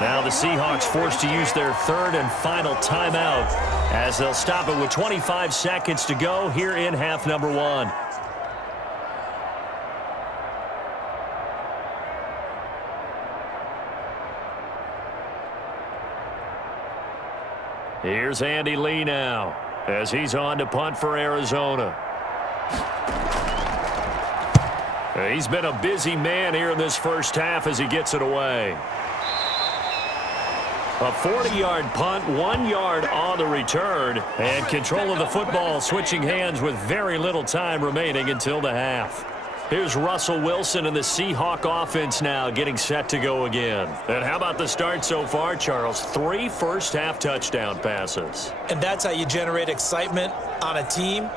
Now the Seahawks forced to use their 3rd and final timeout as they'll stop it with 25 seconds to go here in half number 1. Here's Andy Lee now as he's on to punt for Arizona. He's been a busy man here in this first half as he gets it away. A 40-yard punt, 1 yard on the return, and control of the football switching hands with very little time remaining until the half. Here's Russell Wilson and the Seahawk offense now getting set to go again. And how about the start so far, Charles? 3 first-half touchdown passes. And that's how you generate excitement on a team.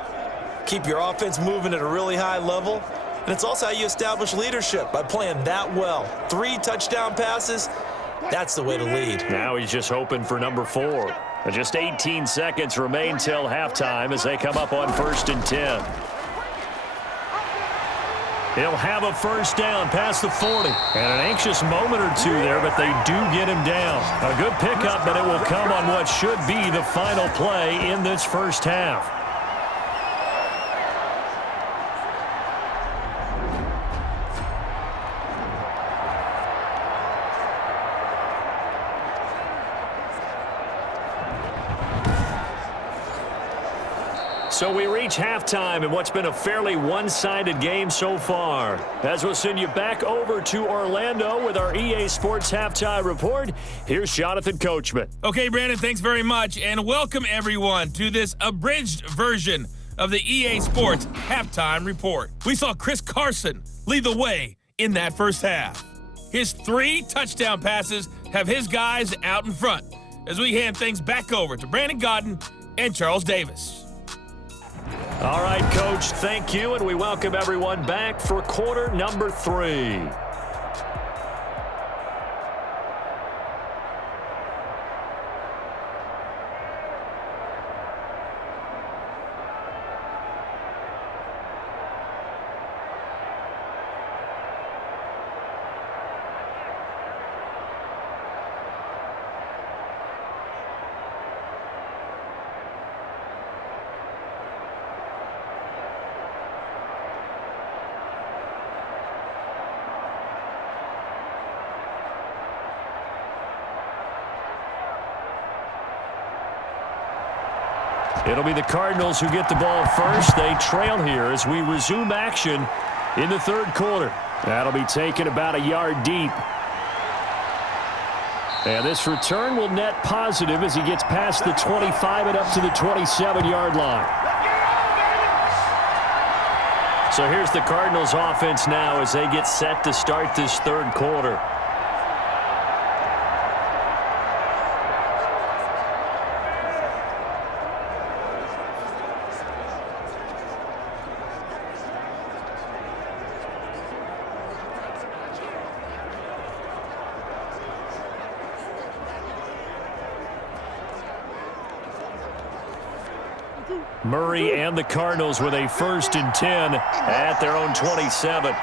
Keep your offense moving at a really high level. And it's also how you establish leadership, by playing that well. 3 touchdown passes, that's the way to lead. Now he's just hoping for number 4. And just 18 seconds remain till halftime as they come up on 1st and 10. He'll have a first down past the 40. And an anxious moment or two there, but they do get him down. A good pickup, but it will come on what should be the final play in this first half. So we reach halftime in what's been a fairly one-sided game so far. As we'll send you back over to Orlando with our EA Sports Halftime Report, here's Jonathan Coachman. Okay, Brandon, thanks very much, and welcome everyone to this abridged version of the EA Sports Halftime Report. We saw Chris Carson lead the way in that first half. His 3 touchdown passes have his guys out in front as we hand things back over to Brandon Godden and Charles Davis. All right, Coach, thank you, and we welcome everyone back for quarter number 3. It'll be the Cardinals who get the ball first. They trail here as we resume action in the third quarter. That'll be taken about a yard deep. And this return will net positive as he gets past the 25 and up to the 27-yard line. So here's the Cardinals offense now as they get set to start this third quarter. Murray and the Cardinals with a 1st and 10 at their own 27.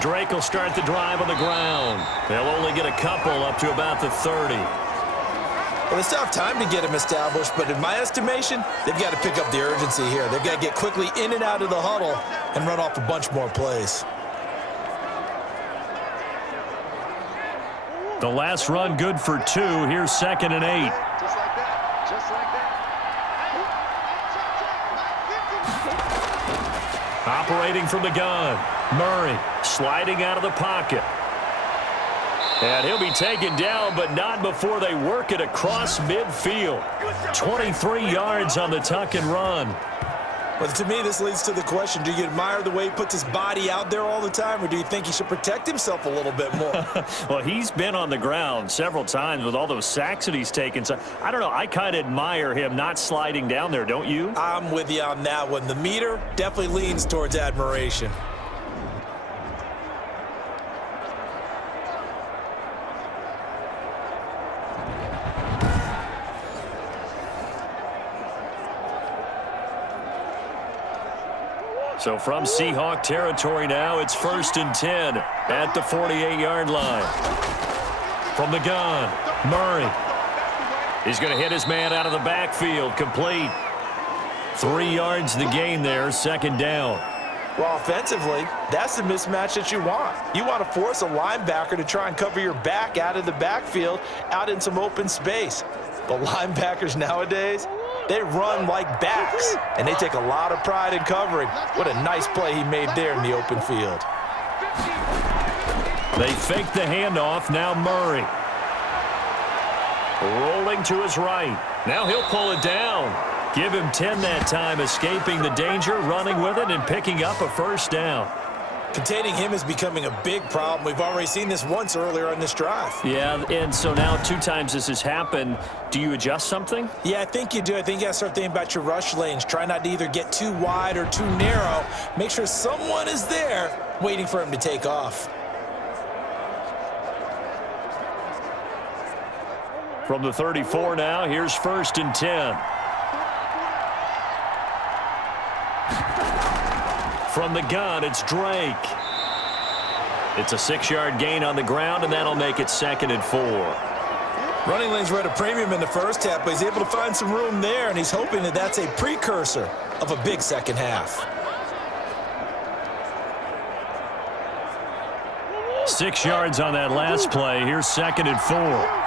Drake will start the drive on the ground. They'll only get a couple up to about the 30. Well, they still have time to get him established, but in my estimation, they've got to pick up the urgency here. They've got to get quickly in and out of the huddle and run off a bunch more plays. The last run good for 2. Here's 2nd and 8. Operating from the gun. Murray sliding out of the pocket. And he'll be taken down, but not before they work it across midfield. 23 yards on the tuck and run. But to me, this leads to the question, do you admire the way he puts his body out there all the time, or do you think he should protect himself a little bit more? Well, he's been on the ground several times with all those sacks that he's taken. So, I don't know. I kind of admire him not sliding down there, don't you? I'm with you on that one. The meter definitely leans towards admiration. So from Seahawk territory now, it's 1st and 10 at the 48-yard line. From the gun, Murray. He's going to hit his man out of the backfield, complete. 3 yards the gain there, 2nd down. Well, offensively, that's the mismatch that you want. You want to force a linebacker to try and cover your back out of the backfield, out in some open space. But linebackers nowadays, they run like backs, and they take a lot of pride in covering. What a nice play he made there in the open field. They fake the handoff. Now Murray. Rolling to his right. Now he'll pull it down. Give him 10 that time, escaping the danger, running with it, and picking up a 1st down. Containing him is becoming a big problem. We've already seen this once earlier on this drive. Yeah, and so now 2 times this has happened. Do you adjust something? Yeah, I think you do. I think you got to start thinking about your rush lanes. Try not to either get too wide or too narrow. Make sure someone is there waiting for him to take off. From the 34 now, here's 1st and 10. From the gun, it's Drake. It's a 6-yard gain on the ground, and that'll make it 2nd and 4. Running lanes were at a premium in the first half, but he's able to find some room there, and he's hoping that that's a precursor of a big second half. 6 yards on that last play. Here's 2nd and 4.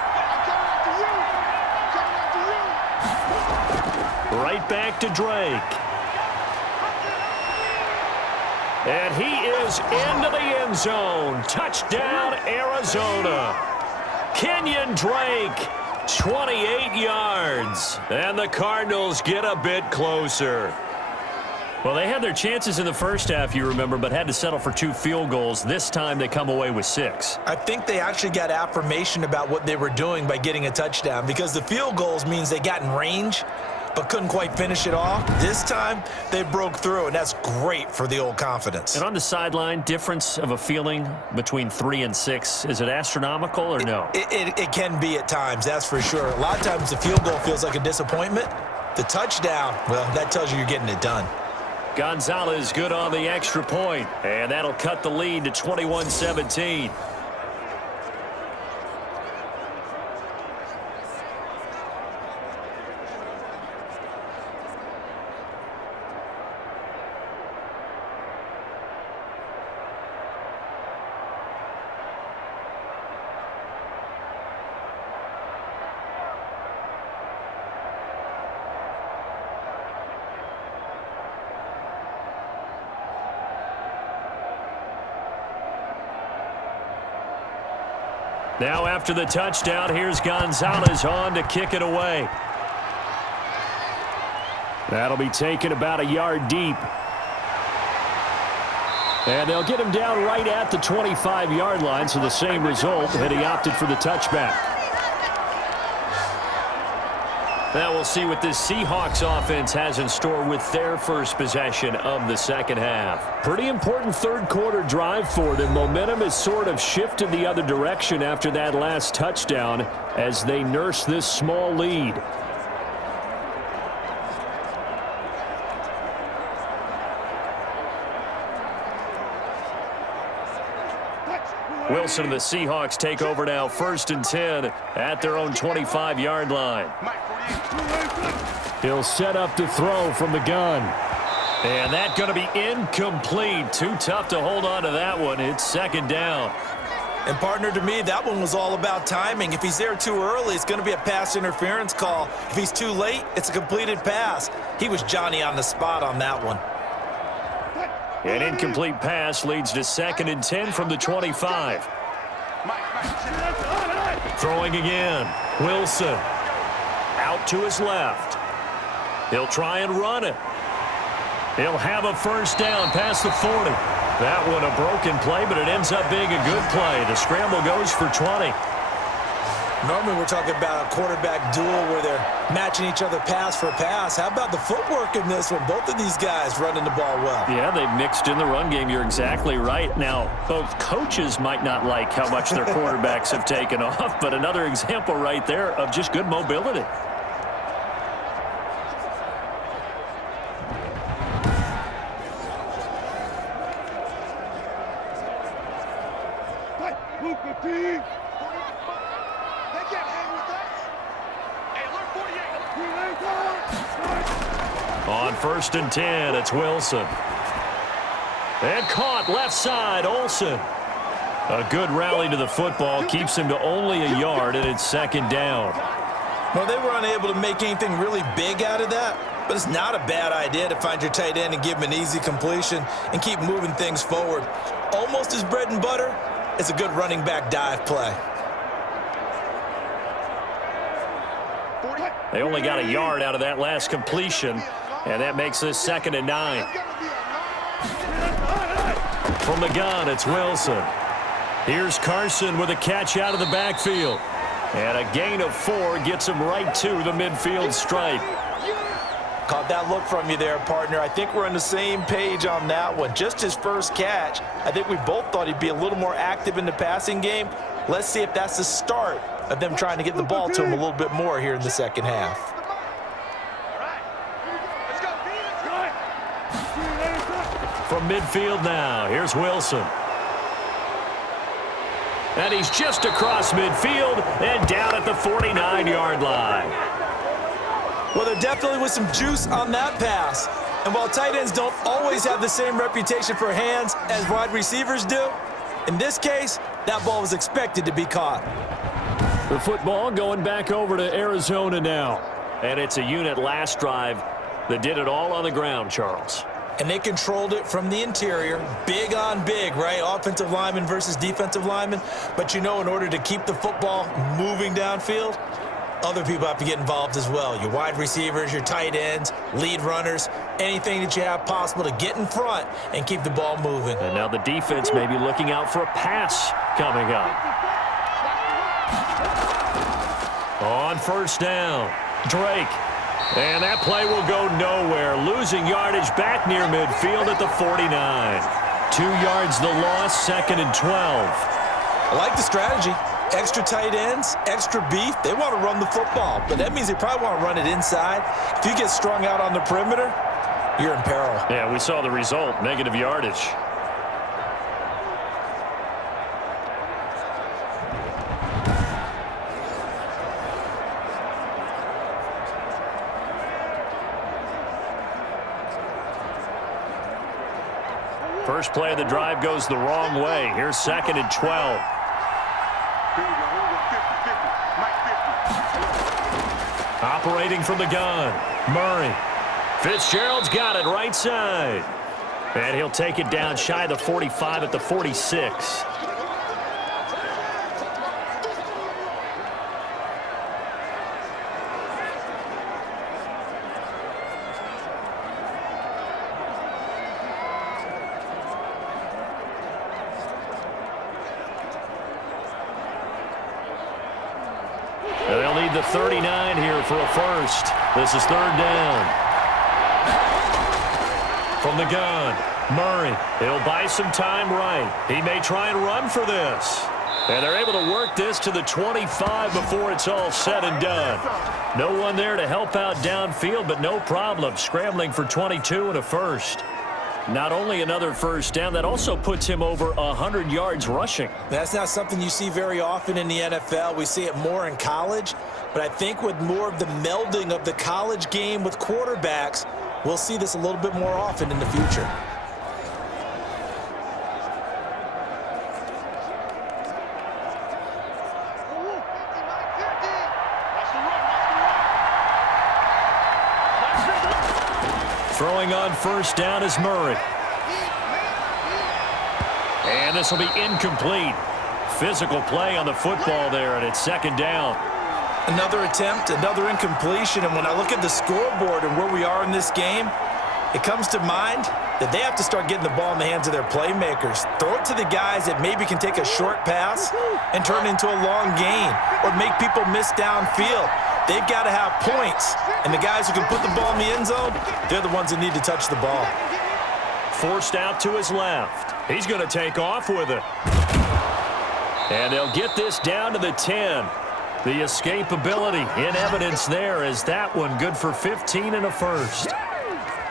it back to Drake. And he is into the end zone. Touchdown, Arizona. Kenyon Drake, 28 yards. And the Cardinals get a bit closer. Well, they had their chances in the first half, you remember, but had to settle for 2 field goals. This time they come away with 6. I think they actually got affirmation about what they were doing by getting a touchdown, because the field goals means they got in range but couldn't quite finish it off. This time they broke through, and that's great for the old confidence. And on the sideline, difference of a feeling between 3 and 6, is it astronomical or no? It can be at times, that's for sure. A lot of times the field goal feels like a disappointment. The touchdown, well, that tells you you're getting it done. Gonzalez good on the extra point, and that'll cut the lead to 21-17. Now after the touchdown, here's Gonzalez on to kick it away. That'll be taken about a yard deep. And they'll get him down right at the 25-yard line, so the same result, and he opted for the touchback. Now we'll see what this Seahawks offense has in store with their first possession of the second half. Pretty important third-quarter drive for them. Momentum has sort of shifted the other direction after that last touchdown as they nurse this small lead. Wilson and the Seahawks take over now, 1st and 10 at their own 25-yard line. He'll set up to throw from the gun. And that's going to be incomplete. Too tough to hold on to that one. It's 2nd down. And, partner, to me, that one was all about timing. If he's there too early, it's going to be a pass interference call. If he's too late, it's a completed pass. He was Johnny on the spot on that one. An incomplete pass leads to 2nd and 10 from the 25. Throwing again. Wilson. Out to his left. He'll try and run it. He'll have a 1st down past the 40. That one a broken play, but it ends up being a good play. The scramble goes for 20. Normally we're talking about a quarterback duel where they're matching each other pass for pass. How about the footwork in this one? Both of these guys running the ball well. Yeah, they've mixed in the run game. You're exactly right. Now, both coaches might not like how much their quarterbacks have taken off, but another example right there of just good mobility. On 1st and 10, it's Wilson. And caught left side, Olsen. A good rally to the football, keeps him to only a yard, and it's 2nd down. Well, they were unable to make anything really big out of that, but it's not a bad idea to find your tight end and give him an easy completion and keep moving things forward. Almost his bread and butter is a good running back dive play. They only got a yard out of that last completion, and that makes this 2nd and 9. From the gun, it's Wilson. Here's Carson with a catch out of the backfield. And a gain of 4 gets him right to the midfield stripe. Caught that look from you there, partner. I think we're on the same page on that one. Just his first catch, I think we both thought he'd be a little more active in the passing game. Let's see if that's the start of them trying to get the ball to him a little bit more here in the second half. From midfield now, here's Wilson. And he's just across midfield and down at the 49-yard line. Well, there definitely was some juice on that pass. And while tight ends don't always have the same reputation for hands as wide receivers do, in this case, that ball was expected to be caught. The football going back over to Arizona now. And it's a unit last drive that did it all on the ground, Charles. And they controlled it from the interior, big on big, right? Offensive lineman versus defensive lineman. But you know, in order to keep the football moving downfield, other people have to get involved as well. Your wide receivers, your tight ends, lead runners, anything that you have possible to get in front and keep the ball moving. And now the defense may be looking out for a pass coming up. On first down, Drake. And that play will go nowhere. Losing yardage back near midfield at the 49. 2 yards the loss, 2nd and 12. I like the strategy. Extra tight ends, extra beef. They want to run the football, but that means they probably want to run it inside. If you get strung out on the perimeter, you're in peril. Yeah, we saw the result, negative yardage. First play of the drive goes the wrong way. Here's 2nd and 12. Operating from the gun, Murray. Fitzgerald's got it right side. And he'll take it down shy of the 45 at the 46. They'll need the 39 here for a first. This is 3rd down. From the gun, Murray. He'll buy some time right. He may try and run for this. And they're able to work this to the 25 before it's all said and done. No one there to help out downfield, but no problem. Scrambling for 22 and a first. Not only another first down, that also puts him over 100 yards rushing. That's not something you see very often in the NFL. We see it more in college. But I think with more of the melding of the college game with quarterbacks, we'll see this a little bit more often in the future. Throwing on first down is Murray. And this will be incomplete. Physical play on the football there, and it's 2nd down. Another attempt, another incompletion, and when I look at the scoreboard and where we are in this game, it comes to mind that they have to start getting the ball in the hands of their playmakers. Throw it to the guys that maybe can take a short pass and turn it into a long gain or make people miss downfield. They've got to have points, and the guys who can put the ball in the end zone, they're the ones that need to touch the ball. Forced out to his left. He's going to take off with it. And they'll get this down to the 10. The escapability in evidence there is that one good for 15 and a first.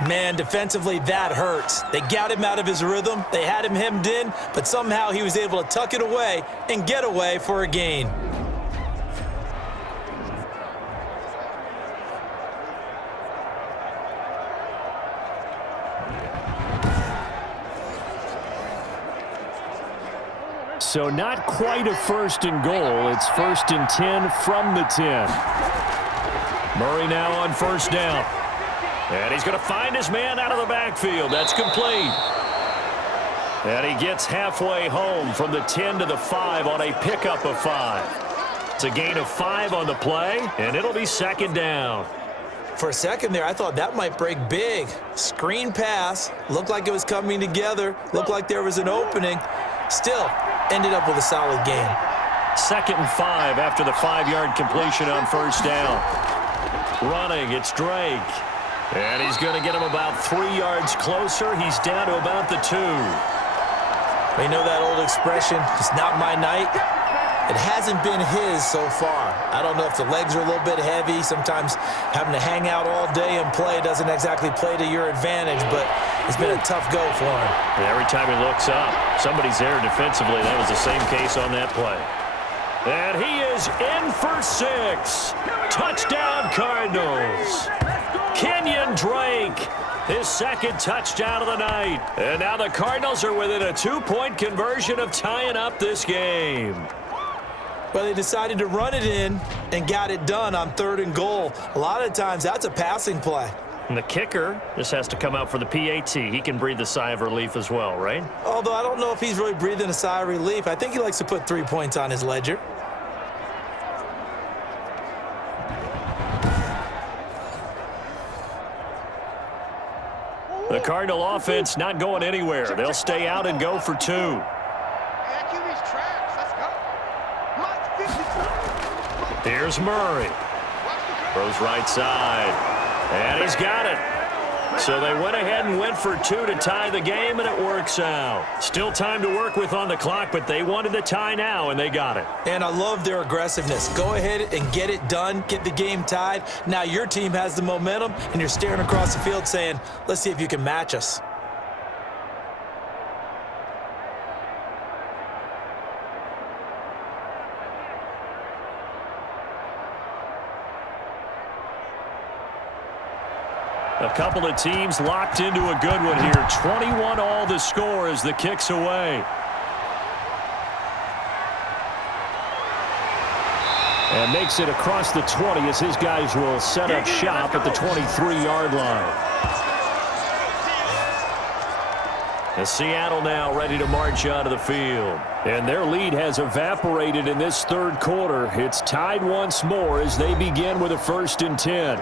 Man, defensively, that hurts. They got him out of his rhythm. They had him hemmed in, but somehow he was able to tuck it away and get away for a gain. So not quite a 1st and goal. It's 1st and 10 from the 10. Murray now on first down. And he's going to find his man out of the backfield. That's complete. And he gets halfway home from the 10 to the 5 on a pickup of 5. It's a gain of 5 on the play, and it'll be 2nd down. For a second there, I thought that might break big. Screen pass. Looked like it was coming together. Looked like there was an opening. Still, ended up with a solid gain. 2nd and 5 after the 5-yard completion on first down. Running, it's Drake. And he's going to get him about 3 yards closer. He's down to about the 2. You know that old expression, it's not my night? It hasn't been his so far. I don't know if the legs are a little bit heavy. Sometimes having to hang out all day and play doesn't exactly play to your advantage, but it's been a tough go for him. And every time he looks up, somebody's there defensively. That was the same case on that play. And he is in for 6. Touchdown, Cardinals. Kenyon Drake, his 2nd touchdown of the night. And now the Cardinals are within a 2-point conversion of tying up this game. Well, they decided to run it in and got it done on 3rd and goal. A lot of times, that's a passing play. And the kicker just has to come out for the PAT. He can breathe a sigh of relief as well, right? Although I don't know if he's really breathing a sigh of relief. I think he likes to put 3 points on his ledger. The Cardinal offense not going anywhere. They'll stay out and go for 2. Here's Murray. Throws right side. And he's got it. So they went ahead and went for 2 to tie the game, and it works out. Still time to work with on the clock, but they wanted the tie now, and they got it. And I love their aggressiveness. Go ahead and get it done. Get the game tied. Now your team has the momentum, and you're staring across the field saying, let's see if you can match us. A couple of teams locked into a good one here. 21 all the score as the kick's away. And makes it across the 20 as his guys will set up shop at the 23-yard line. And Seattle now ready to march out of the field. And their lead has evaporated in this third quarter. It's tied once more as they begin with a 1st and 10.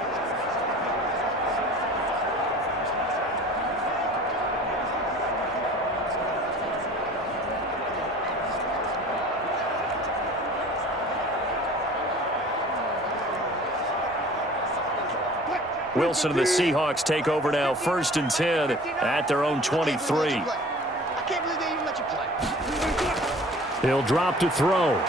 Wilson and the Seahawks take over now, 1st and 10 at their own 23. He'll drop to throw.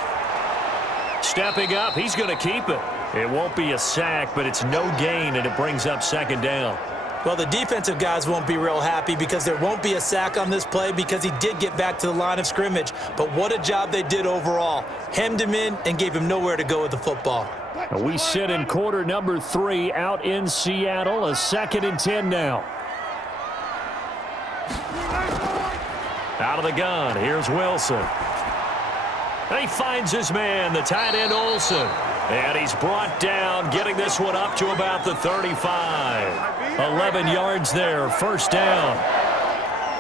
Stepping up, he's going to keep it. It won't be a sack, but it's no gain, and it brings up 2nd down. Well, the defensive guys won't be real happy because there won't be a sack on this play because he did get back to the line of scrimmage. But what a job they did overall. Hemmed him in and gave him nowhere to go with the football. We sit in quarter number 3 out in Seattle. A 2nd and 10 now. Out of the gun, here's Wilson. And he finds his man, the tight end Olsen. And he's brought down, getting this one up to about the 35. 11 yards there, 1st down.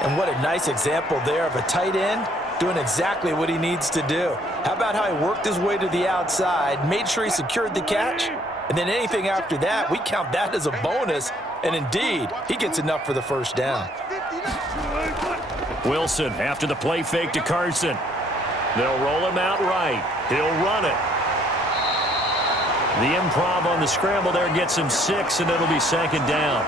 And what a nice example there of a tight end doing exactly what he needs to do. How about how he worked his way to the outside, made sure he secured the catch, and then anything after that, we count that as a bonus, and indeed, he gets enough for the 1st down. Wilson after the play fake to Carson. They'll roll him out right. He'll run it. The improv on the scramble there gets him 6, and it'll be 2nd down.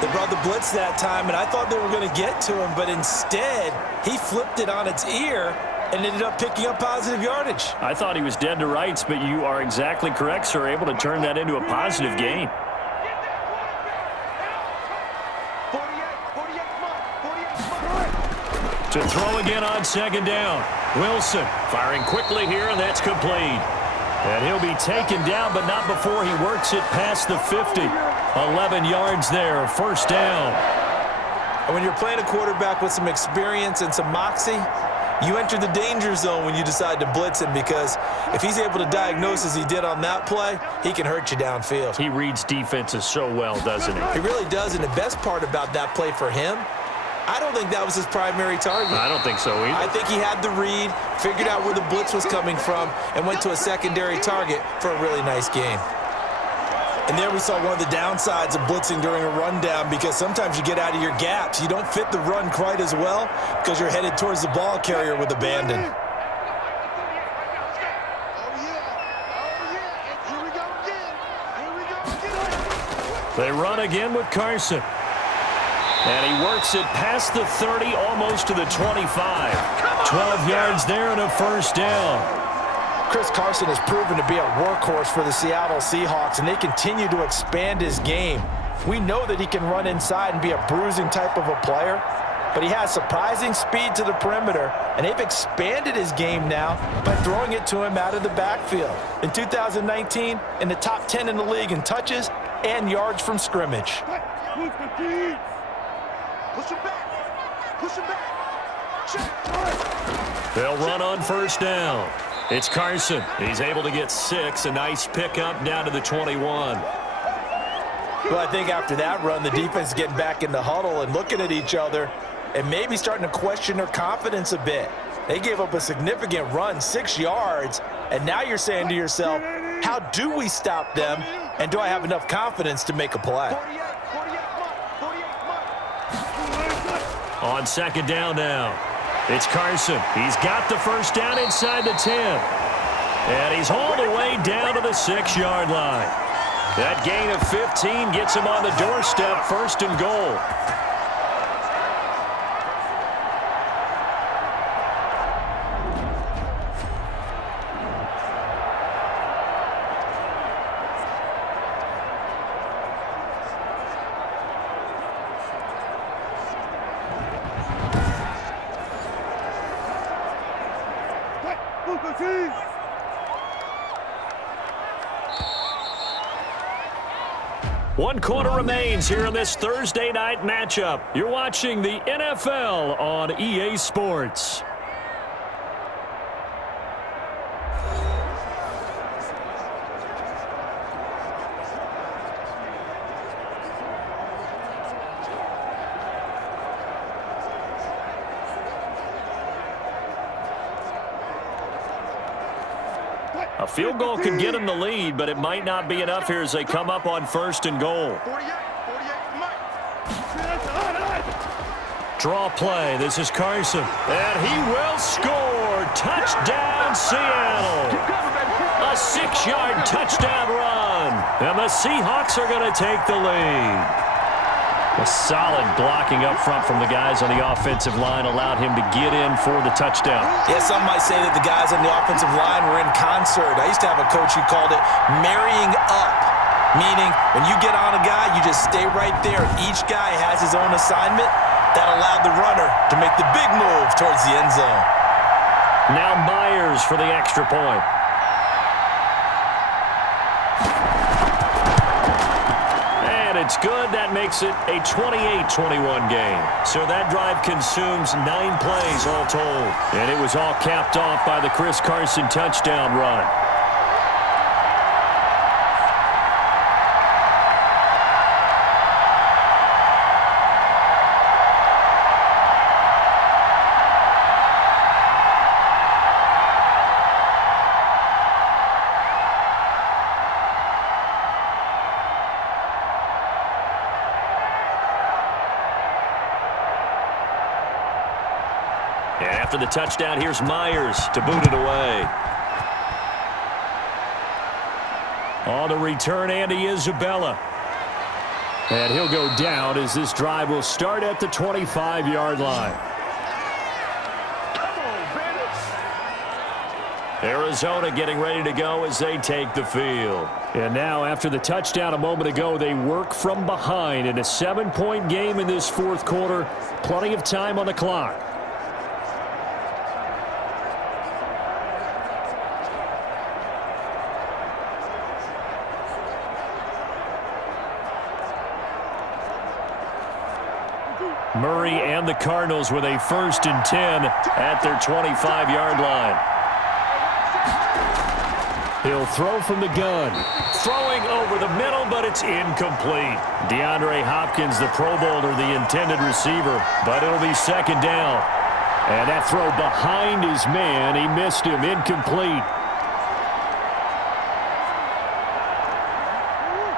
They brought the blitz that time, and I thought they were going to get to him, but instead, he flipped it on its ear and ended up picking up positive yardage. I thought he was dead to rights, but you are exactly correct, sir. Able to turn that into a positive gain. To throw again on 2nd down. Wilson firing quickly here, and that's complete. And he'll be taken down, but not before he works it past the 50. 11 yards there, 1st down. And when you're playing a quarterback with some experience and some moxie, you enter the danger zone when you decide to blitz him, because if he's able to diagnose as he did on that play, he can hurt you downfield. He reads defenses so well, doesn't he? He really does, and the best part about that play for him, I don't think that was his primary target. I don't think so either. I think he had the read, figured out where the blitz was coming from, and went to a secondary target for a really nice gain. And there we saw one of the downsides of blitzing during a rundown, because sometimes you get out of your gaps. You don't fit the run quite as well because you're headed towards the ball carrier with abandon. They run again with Carson. And he works it past the 30, almost to the 25. 12 yards there and a 1st down. Chris Carson has proven to be a workhorse for the Seattle Seahawks, and they continue to expand his game. We know that he can run inside and be a bruising type of a player, but he has surprising speed to the perimeter, and they've expanded his game now by throwing it to him out of the backfield. In 2019, in the top 10 in the league in touches and yards from scrimmage. Push him back. Push him back. Check. They'll run on 1st down. It's Carson. He's able to get 6. A nice pickup down to the 21. Well, I think after that run, the defense is getting back in the huddle and looking at each other and maybe starting to question their confidence a bit. They gave up a significant run, 6 yards, and now you're saying to yourself, how do we stop them, and do I have enough confidence to make a play? On second down now, it's Carson. He's got the first down inside the 10. And he's hauled away down to the 6-yard line. That gain of 15 gets him on the doorstep, first and goal. One quarter remains here in this Thursday night matchup. You're watching the NFL on EA Sports. A field goal could get him the lead, but it might not be enough here as they come up on first and goal. Draw play. This is Carson. And he will score. Touchdown, Seattle. A 6-yard touchdown run. And the Seahawks are going to take the lead. A solid blocking up front from the guys on the offensive line allowed him to get in for the touchdown. Yeah, some might say that the guys on the offensive line were in concert. I used to have a coach who called it marrying up, meaning when you get on a guy, you just stay right there. Each guy has his own assignment. That allowed the runner to make the big move towards the end zone. Now Myers for the extra point. It's good. That makes it a 28-21 game. So that drive consumes 9 plays all told. And it was all capped off by the Chris Carson touchdown run. And after the touchdown, here's Myers to boot it away. On the return, Andy Isabella. And he'll go down as this drive will start at the 25-yard line. Arizona getting ready to go as they take the field. And now, after the touchdown a moment ago, they work from behind in a 7-point game in this fourth quarter. Plenty of time on the clock. Murray and the Cardinals with a 1st and 10 at their 25-yard line. He'll throw from the gun. Throwing over the middle, but it's incomplete. DeAndre Hopkins, the Pro Bowler, the intended receiver, but it'll be second down. And that throw behind his man, he missed him, incomplete.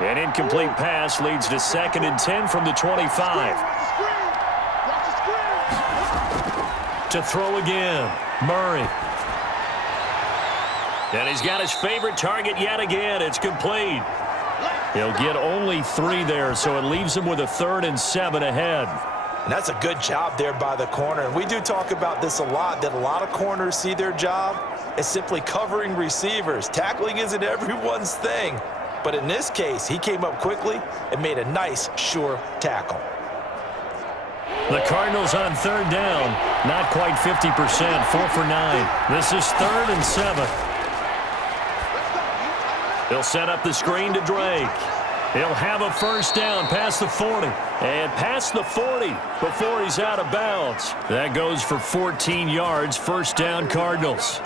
An incomplete pass leads to 2nd and 10 from the 25. To throw again, Murray. And he's got his favorite target yet again. It's complete. He'll get only 3 there, so it leaves him with a 3rd and 7 ahead. And that's a good job there by the corner. And we do talk about this a lot, that a lot of corners see their job as simply covering receivers. Tackling isn't everyone's thing. But in this case, he came up quickly and made a nice, sure tackle. The Cardinals on 3rd down. Not quite 50%, 4 for 9. This is 3rd and 7. He'll set up the screen to Drake. He'll have a 1st down past the 40. And past the 40 before he's out of bounds. That goes for 14 yards, 1st down Cardinals.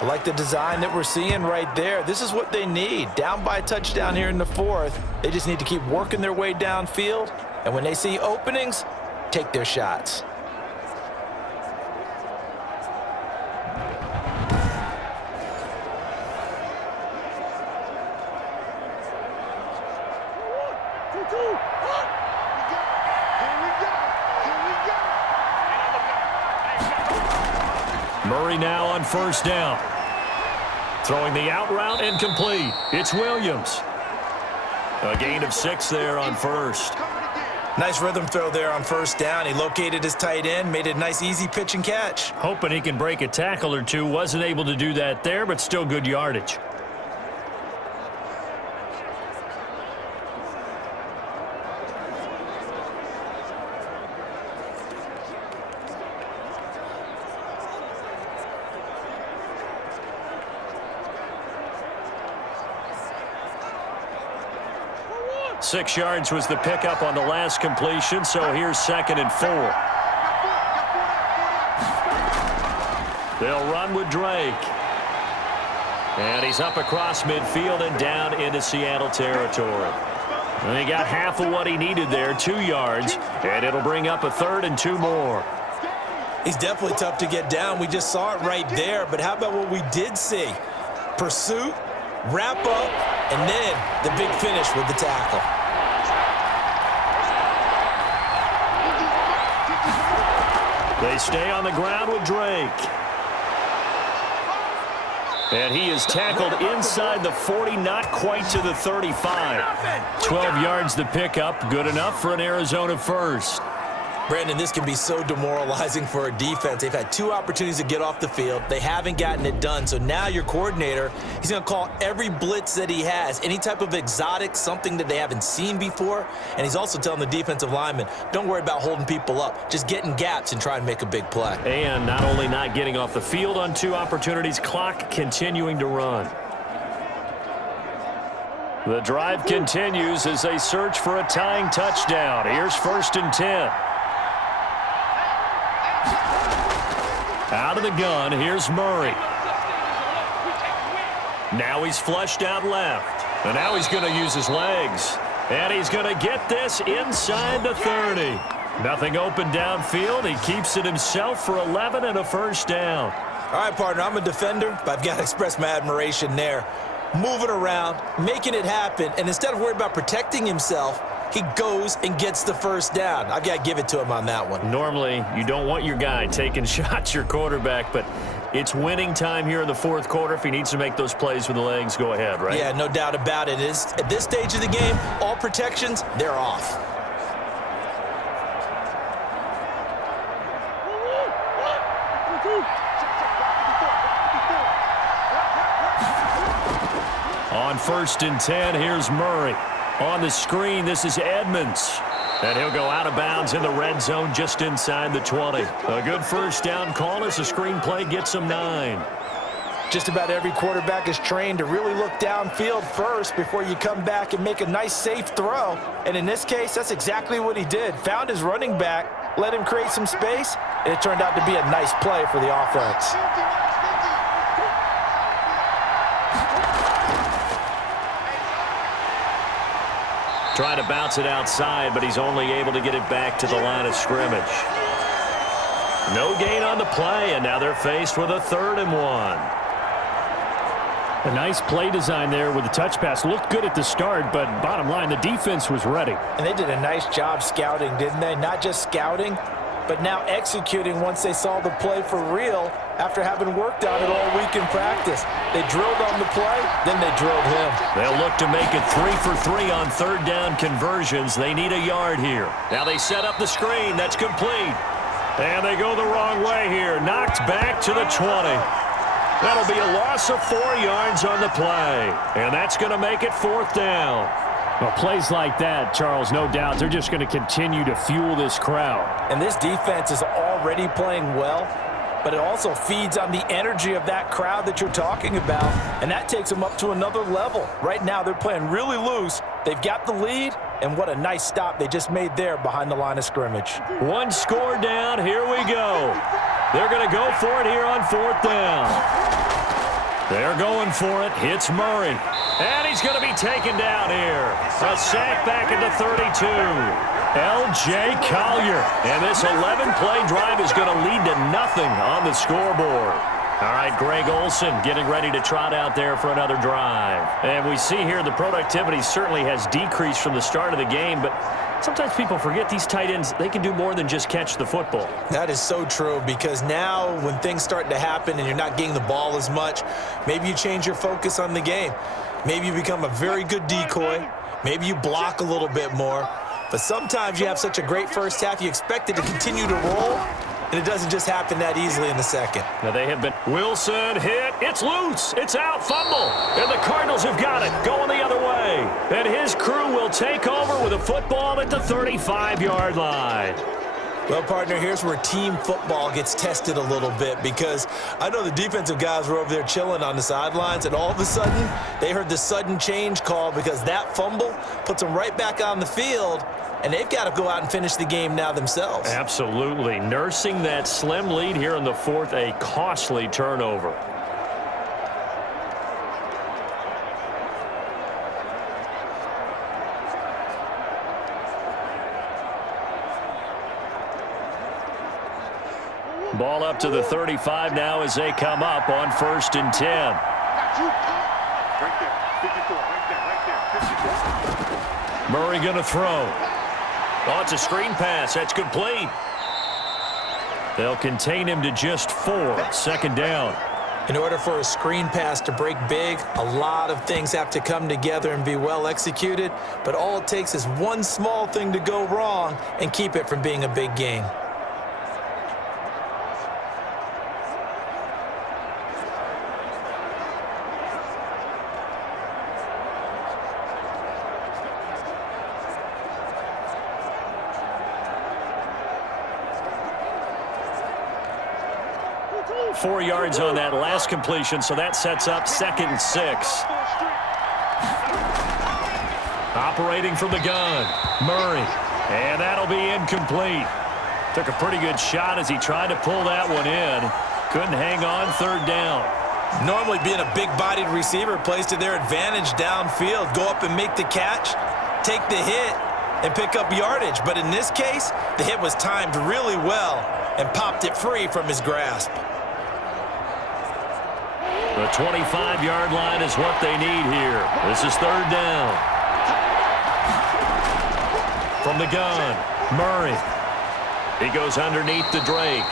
I like the design that we're seeing right there. This is what they need. Down by a touchdown here in the fourth. They just need to keep working their way downfield. And when they see openings, take their shots. Murray now on first down. Throwing the out route and complete. It's Williams. A gain of 6 there on first. Nice rhythm throw there on first down. He located his tight end, made it a nice easy pitch and catch. Hoping he can break a tackle or two. Wasn't able to do that there, but still good yardage. Six yards was the pickup on the last completion, so here's 2nd and 4. They'll run with Drake. And he's up across midfield and down into Seattle territory. And he got half of what he needed there, 2 yards, and it'll bring up a 3rd and 2 more. He's definitely tough to get down. We just saw it right there, but how about what we did see? Pursuit, wrap up, and then the big finish with the tackle. They stay on the ground with Drake. And he is tackled inside the 40, not quite to the 35. 12 yards the pickup, good enough for an Arizona first. Brandon, this can be so demoralizing for a defense. They've had 2 opportunities to get off the field. They haven't gotten it done. So now your coordinator, he's going to call every blitz that he has, any type of exotic, something that they haven't seen before. And he's also telling the defensive lineman, don't worry about holding people up. Just get in gaps and try and make a big play. And not only not getting off the field on 2 opportunities, clock continuing to run. The drive continues as they search for a tying touchdown. Here's 1st and 10. Out of the gun, here's Murray. Now he's flushed out left. And now he's going to use his legs. And he's going to get this inside the 30. Nothing open downfield. He keeps it himself for 11 and a first down. All right, partner, I'm a defender, but I've got to express my admiration there. Moving around, making it happen, and instead of worrying about protecting himself, he goes and gets the first down. I've got to give it to him on that one. Normally, you don't want your guy taking shots, your quarterback, but it's winning time here in the 4th quarter. If he needs to make those plays with the legs, go ahead, right? Yeah, no doubt about it. At this stage of the game, all protections, they're off. On 1st and 10, here's Murray. On the screen, this is Edmonds. And he'll go out of bounds in the red zone just inside the 20. A good first down call as the screenplay gets him 9. Just about every quarterback is trained to really look downfield first before you come back and make a nice, safe throw. And in this case, that's exactly what he did. Found his running back, let him create some space, and it turned out to be a nice play for the offense. Trying to bounce it outside, but he's only able to get it back to the line of scrimmage. No gain on the play, and now they're faced with a 3rd and 1. A nice play design there with the touch pass. Looked good at the start, but bottom line, the defense was ready. And they did a nice job scouting, didn't they? Not just scouting, but now executing once they saw the play for real after having worked on it all week in practice. They drilled on the play, then they drilled him. They'll look to make it 3 for 3 on 3rd down conversions. They need a yard here. Now they set up the screen. That's complete. And they go the wrong way here. Knocked back to the 20. That'll be a loss of 4 yards on the play. And that's going to make it 4th down. Well, plays like that, Charles, no doubt, they're just going to continue to fuel this crowd. And this defense is already playing well, but it also feeds on the energy of that crowd that you're talking about, and that takes them up to another level. Right now, they're playing really loose. They've got the lead, and what a nice stop they just made there behind the line of scrimmage. 1 score down. Here we go. They're going to go for it here on 4th down. They're going for it. Hits Murray. And he's going to be taken down here. A sack back at the 32. L.J. Collier. And this 11-play drive is going to lead to nothing on the scoreboard. All right, Greg Olsen getting ready to trot out there for another drive. And we see here the productivity certainly has decreased from the start of the game, but sometimes people forget these tight ends, they can do more than just catch the football. That is so true, because now when things start to happen and you're not getting the ball as much, maybe you change your focus on the game. Maybe you become a very good decoy. Maybe you block a little bit more. But sometimes you have such a great first half, you expect it to continue to roll, and it doesn't just happen that easily in the second. Now they have been. Wilson hit. It's loose. It's out. Fumble. And the Cardinals have got it. Going the other way. And his crew will take over with a football at the 35-yard line. Well, partner, here's where team football gets tested a little bit, because I know the defensive guys were over there chilling on the sidelines, and all of a sudden they heard the sudden change call because that fumble puts them right back on the field, and they've got to go out and finish the game now themselves. Absolutely. Nursing that slim lead here in the fourth, a costly turnover. Ball up to the 35 now as they come up on 1st and 10. Right there, 54, right there, 54. Murray going to throw. Oh, it's a screen pass. That's complete. They'll contain him to just 4. 2nd down. In order for a screen pass to break big, a lot of things have to come together and be well executed, but all it takes is one small thing to go wrong and keep it from being a big gain. Four yards on that last completion, so that sets up 2nd and 6. Operating from the gun, Murray, and that'll be incomplete. Took a pretty good shot as he tried to pull that one in. Couldn't hang on. 3rd down. Normally being a big-bodied receiver plays to their advantage downfield. Go up and make the catch, take the hit, and pick up yardage. But in this case, the hit was timed really well and popped it free from his grasp. The 25-yard line is what they need here. This is 3rd down. From the gun, Murray. He goes underneath the Drake.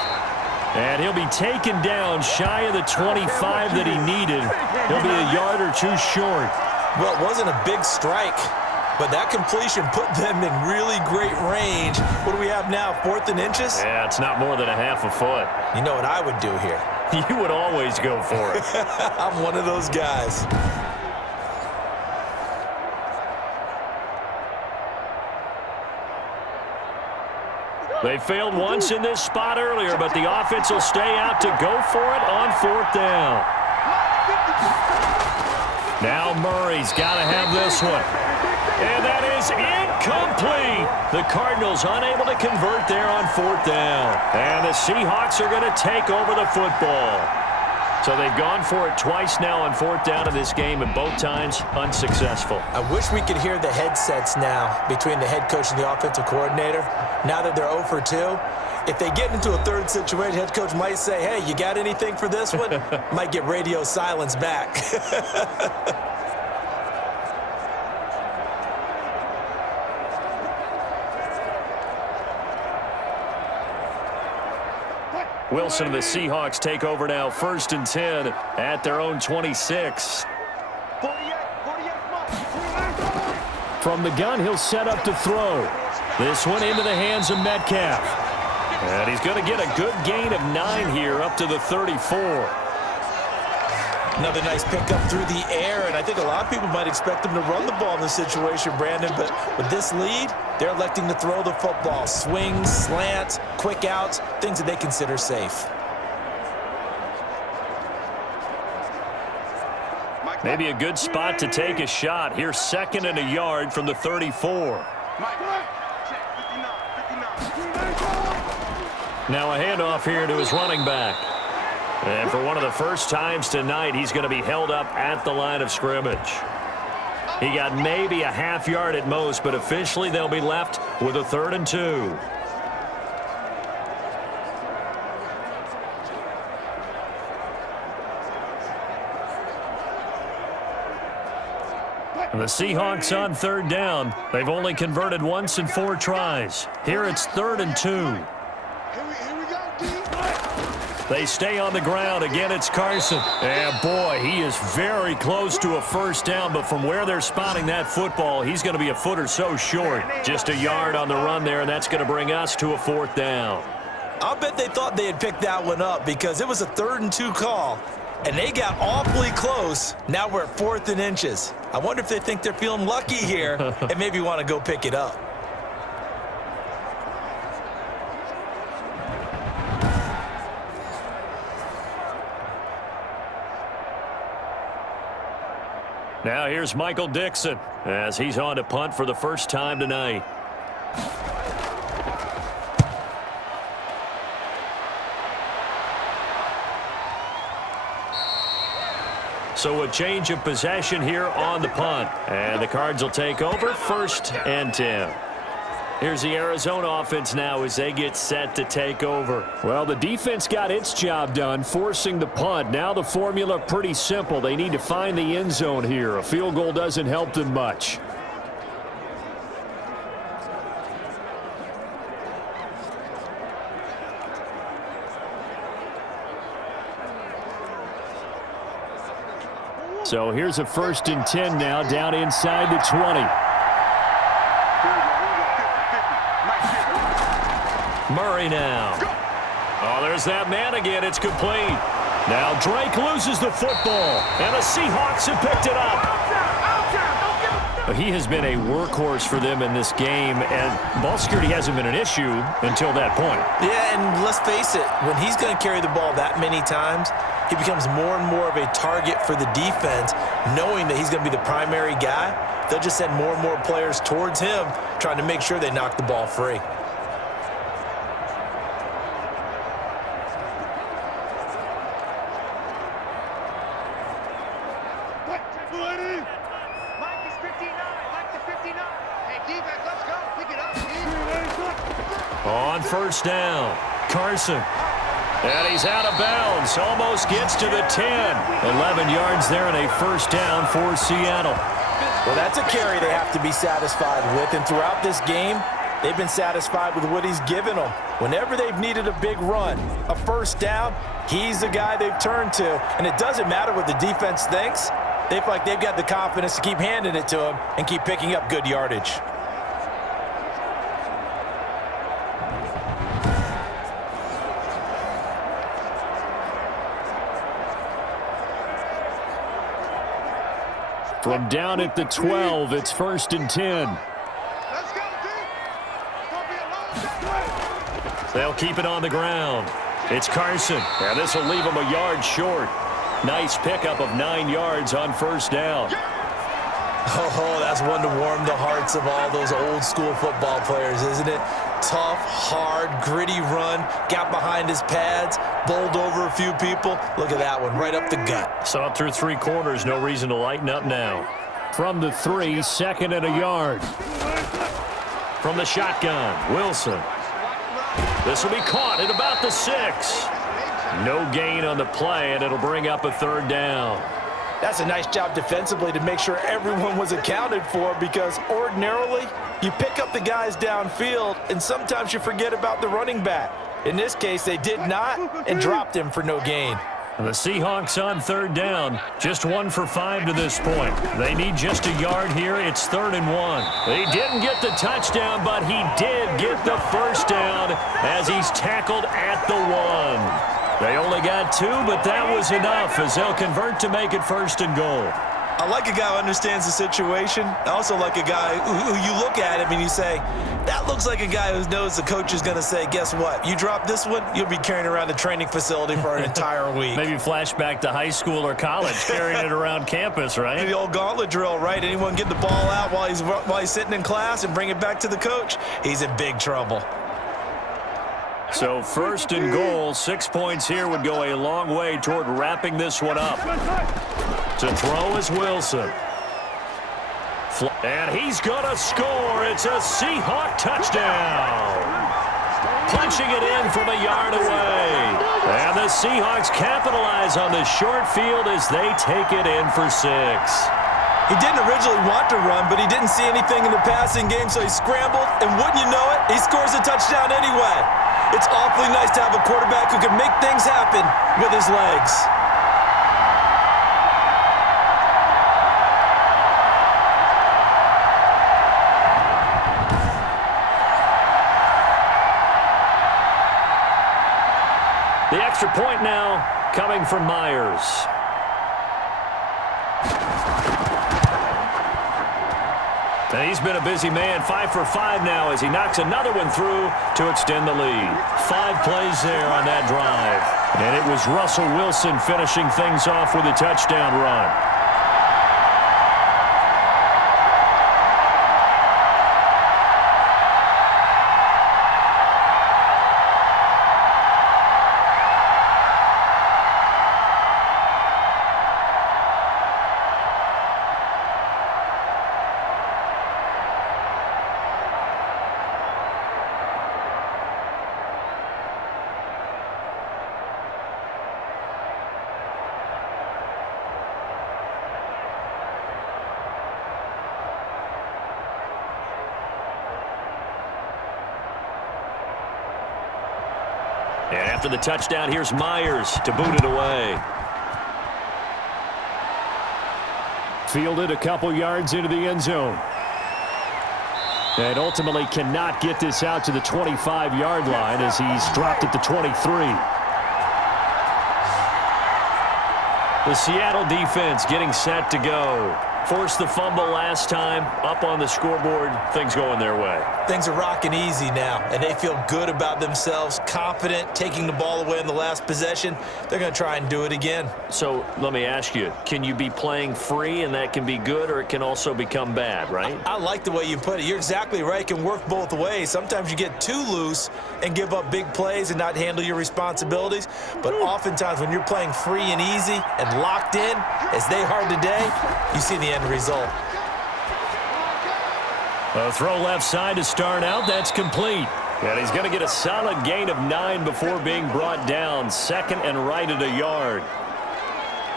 And he'll be taken down shy of the 25 that he needed. He'll be a yard or 2 short. Well, it wasn't a big strike, but that completion put them in really great range. What do we have now, 4th and inches? Yeah, it's not more than a half a foot. You know what I would do here? You would always go for it. I'm one of those guys. They failed once in this spot earlier, but the offense will stay out to go for it on 4th down. Now Murray's got to have this one. And that is incomplete. The Cardinals unable to convert there on 4th down. And the Seahawks are going to take over the football. So they've gone for it twice now on 4th down in this game, and both times unsuccessful. I wish we could hear the headsets now between the head coach and the offensive coordinator. Now that they're 0 for 2, if they get into a 3rd situation, head coach might say, hey, you got anything for this one? Might get radio silence back. Wilson and the Seahawks take over now, 1st and 10 at their own 26. From the gun, he'll set up to throw. This one into the hands of Metcalf. And he's going to get a good gain of 9 here up to the 34. Another nice pickup through the air, and I think a lot of people might expect them to run the ball in this situation, Brandon, but with this lead, they're electing to throw the football. Swings, slants, quick outs, things that they consider safe. Maybe a good spot to take a shot. Here's 2nd and a yard from the 34. Now a handoff here to his running back. And for one of the first times tonight, he's going to be held up at the line of scrimmage. He got maybe a half yard at most, but officially they'll be left with a 3rd and 2. The Seahawks on 3rd down. They've only converted once in 4 tries. Here it's 3rd and 2. Here we go, D. They stay on the ground. Again, it's Carson. And boy, he is very close to a first down, but from where they're spotting that football, he's going to be a foot or so short. Just a yard on the run there, and that's going to bring us to a 4th down. I'll bet they thought they had picked that one up because it was a 3rd and 2 call, and they got awfully close. Now we're at 4th and inches. I wonder if they think they're feeling lucky here and maybe want to go pick it up. Now here's Michael Dixon as he's on to punt for the first time tonight. So a change of possession here on the punt. And the Cards will take over 1st and 10. Here's the Arizona offense now as they get set to take over. Well, the defense got its job done, forcing the punt. Now the formula pretty simple. They need to find the end zone here. A field goal doesn't help them much. So here's a 1st and 10 now, down inside the 20. Murray now. Oh, there's that man again. It's complete. Now Drake loses the football, and the Seahawks have picked it up. He has been a workhorse for them in this game, and ball security hasn't been an issue until that point. Yeah, and let's face it, when he's going to carry the ball that many times, he becomes more and more of a target for the defense, knowing that he's going to be the primary guy. They'll just send more and more players towards him, trying to make sure they knock the ball free. On 1st down, Carson. And he's out of bounds. Almost gets to the 10. 11 yards there and a 1st down for Seattle. Well, that's a carry they have to be satisfied with. And throughout this game, they've been satisfied with what he's given them. Whenever they've needed a big run, a 1st down, he's the guy they've turned to. And it doesn't matter what the defense thinks. They feel like they've got the confidence to keep handing it to him and keep picking up good yardage. From down at the 12, it's 1st and 10. They'll keep it on the ground. It's Carson. And this will leave him a yard short. Nice pickup of 9 yards on 1st down. Oh, that's one to warm the hearts of all those old school football players, isn't it? Tough, hard, gritty run, got behind his pads, bowled over a few people. Look at that one, right up the gut. Saw it through 3 quarters, no reason to lighten up now. From the 3, 2nd and a yard. From the shotgun, Wilson. This will be caught at about the 6. No gain on the play, and it'll bring up a 3rd down. That's a nice job defensively to make sure everyone was accounted for, because ordinarily you pick up the guys downfield and sometimes you forget about the running back. In this case, they did not and dropped him for no gain. The Seahawks on 3rd down, just 1 for 5 to this point. They need just a yard here. It's 3rd and 1. He didn't get the touchdown, but he did get the 1st down as he's tackled at the 1. They only got 2, but that was enough as they'll convert to make it 1st and goal. I like a guy who understands the situation. I also like a guy who you look at him and you say, that looks like a guy who knows the coach is going to say, guess what? You drop this one, you'll be carrying around the training facility for an entire week. Maybe flashback to high school or college, carrying it around campus, right? The old gauntlet drill, right? Anyone get the ball out while he's sitting in class and bring it back to the coach, he's in big trouble. So first and goal, 6 points here would go a long way toward wrapping this one up. To throw is Wilson. And he's going to score. It's a Seahawk touchdown. Punching it in from a yard away. And the Seahawks capitalize on the short field as they take it in for 6. He didn't originally want to run, but he didn't see anything in the passing game, so he scrambled, and wouldn't you know it, he scores a touchdown anyway. It's awfully nice to have a quarterback who can make things happen with his legs. The extra point now coming from Myers. And he's been a busy man, 5 for 5 now as he knocks another one through to extend the lead. 5 plays there on that drive. And it was Russell Wilson finishing things off with a touchdown run. And after the touchdown, here's Myers to boot it away. Fielded a couple yards into the end zone. And ultimately cannot get this out to the 25-yard line as he's dropped at the 23. The Seattle defense getting set to go. Forced the fumble last time, up on the scoreboard, things going their way. Things are rocking easy now, and they feel good about themselves, confident, taking the ball away in the last possession. They're going to try and do it again. So let me ask you, can you be playing free and that can be good, or it can also become bad, right? I like the way you put it. You're exactly right. It can work both ways. Sometimes you get too loose and give up big plays and not handle your responsibilities. But oftentimes when you're playing free and easy and locked in, as they are today, you see the end result. A throw left side to start out. That's complete. And he's going to get a solid gain of 9 before being brought down. Second and right at a yard.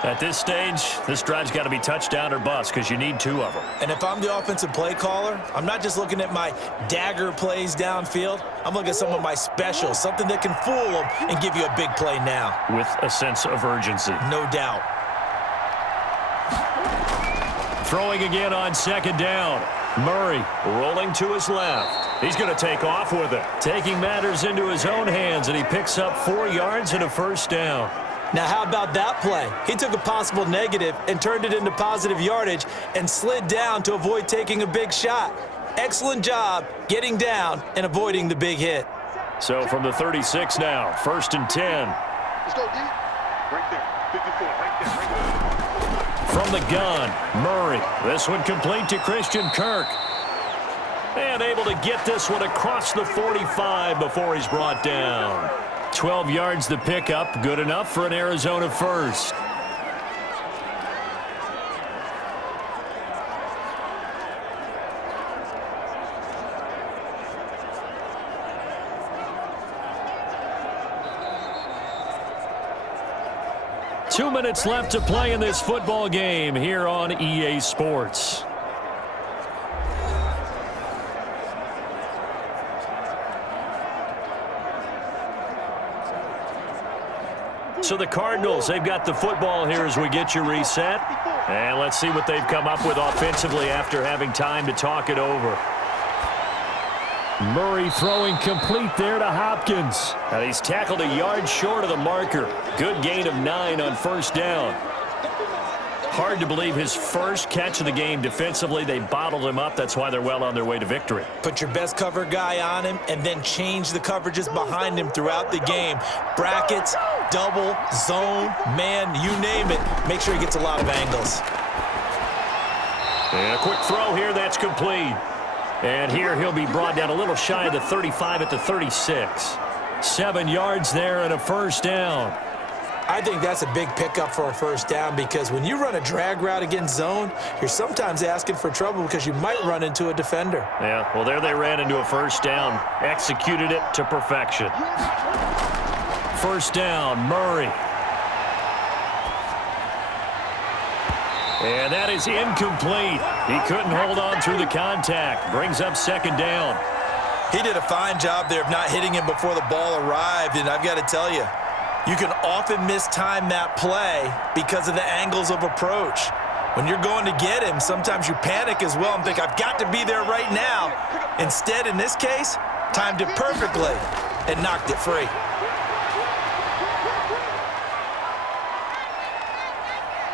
At this stage, this drive's got to be touchdown or bust because you need 2 of them. And if I'm the offensive play caller, I'm not just looking at my dagger plays downfield. I'm looking at some of my specials, something that can fool them and give you a big play now. With a sense of urgency. No doubt. Throwing again on second down. Murray rolling to his left. He's going to take off with it. Taking matters into his own hands, and he picks up 4 yards and a first down. Now, how about that play? He took a possible negative and turned it into positive yardage and slid down to avoid taking a big shot. Excellent job getting down and avoiding the big hit. So from the 36 now, 1st and 10. Let's go, D. Right there. 54, right there. From the gun, Murray. This one complete to Christian Kirk. And able to get this one across the 45 before he's brought down. 12 yards the pickup, good enough for an Arizona first. Two minutes left to play in this football game here on EA Sports. So the Cardinals, they've got the football here as we get you reset. And let's see what they've come up with offensively after having time to talk it over. Murray throwing complete there to Hopkins. And he's tackled a yard short of the marker. Good gain of 9 on first down. Hard to believe his first catch of the game defensively. They bottled him up. That's why they're well on their way to victory. Put your best cover guy on him and then change the coverages behind him throughout the game. Brackets, double, zone, man, you name it. Make sure he gets a lot of angles. And a quick throw here. That's complete. And here he'll be brought down a little shy of the 35 at the 36. 7 yards there and a first down. I think that's a big pickup for a first down because when you run a drag route against zone, you're sometimes asking for trouble because you might run into a defender. Yeah, well, there they ran into a first down. Executed it to perfection. First down, Murray. And that is incomplete. He couldn't hold on through the contact. Brings up second down. He did a fine job there of not hitting him before the ball arrived, and I've got to tell you, you can often mistime that play because of the angles of approach. When you're going to get him, sometimes you panic as well and think, I've got to be there right now. Instead, in this case, timed it perfectly and knocked it free.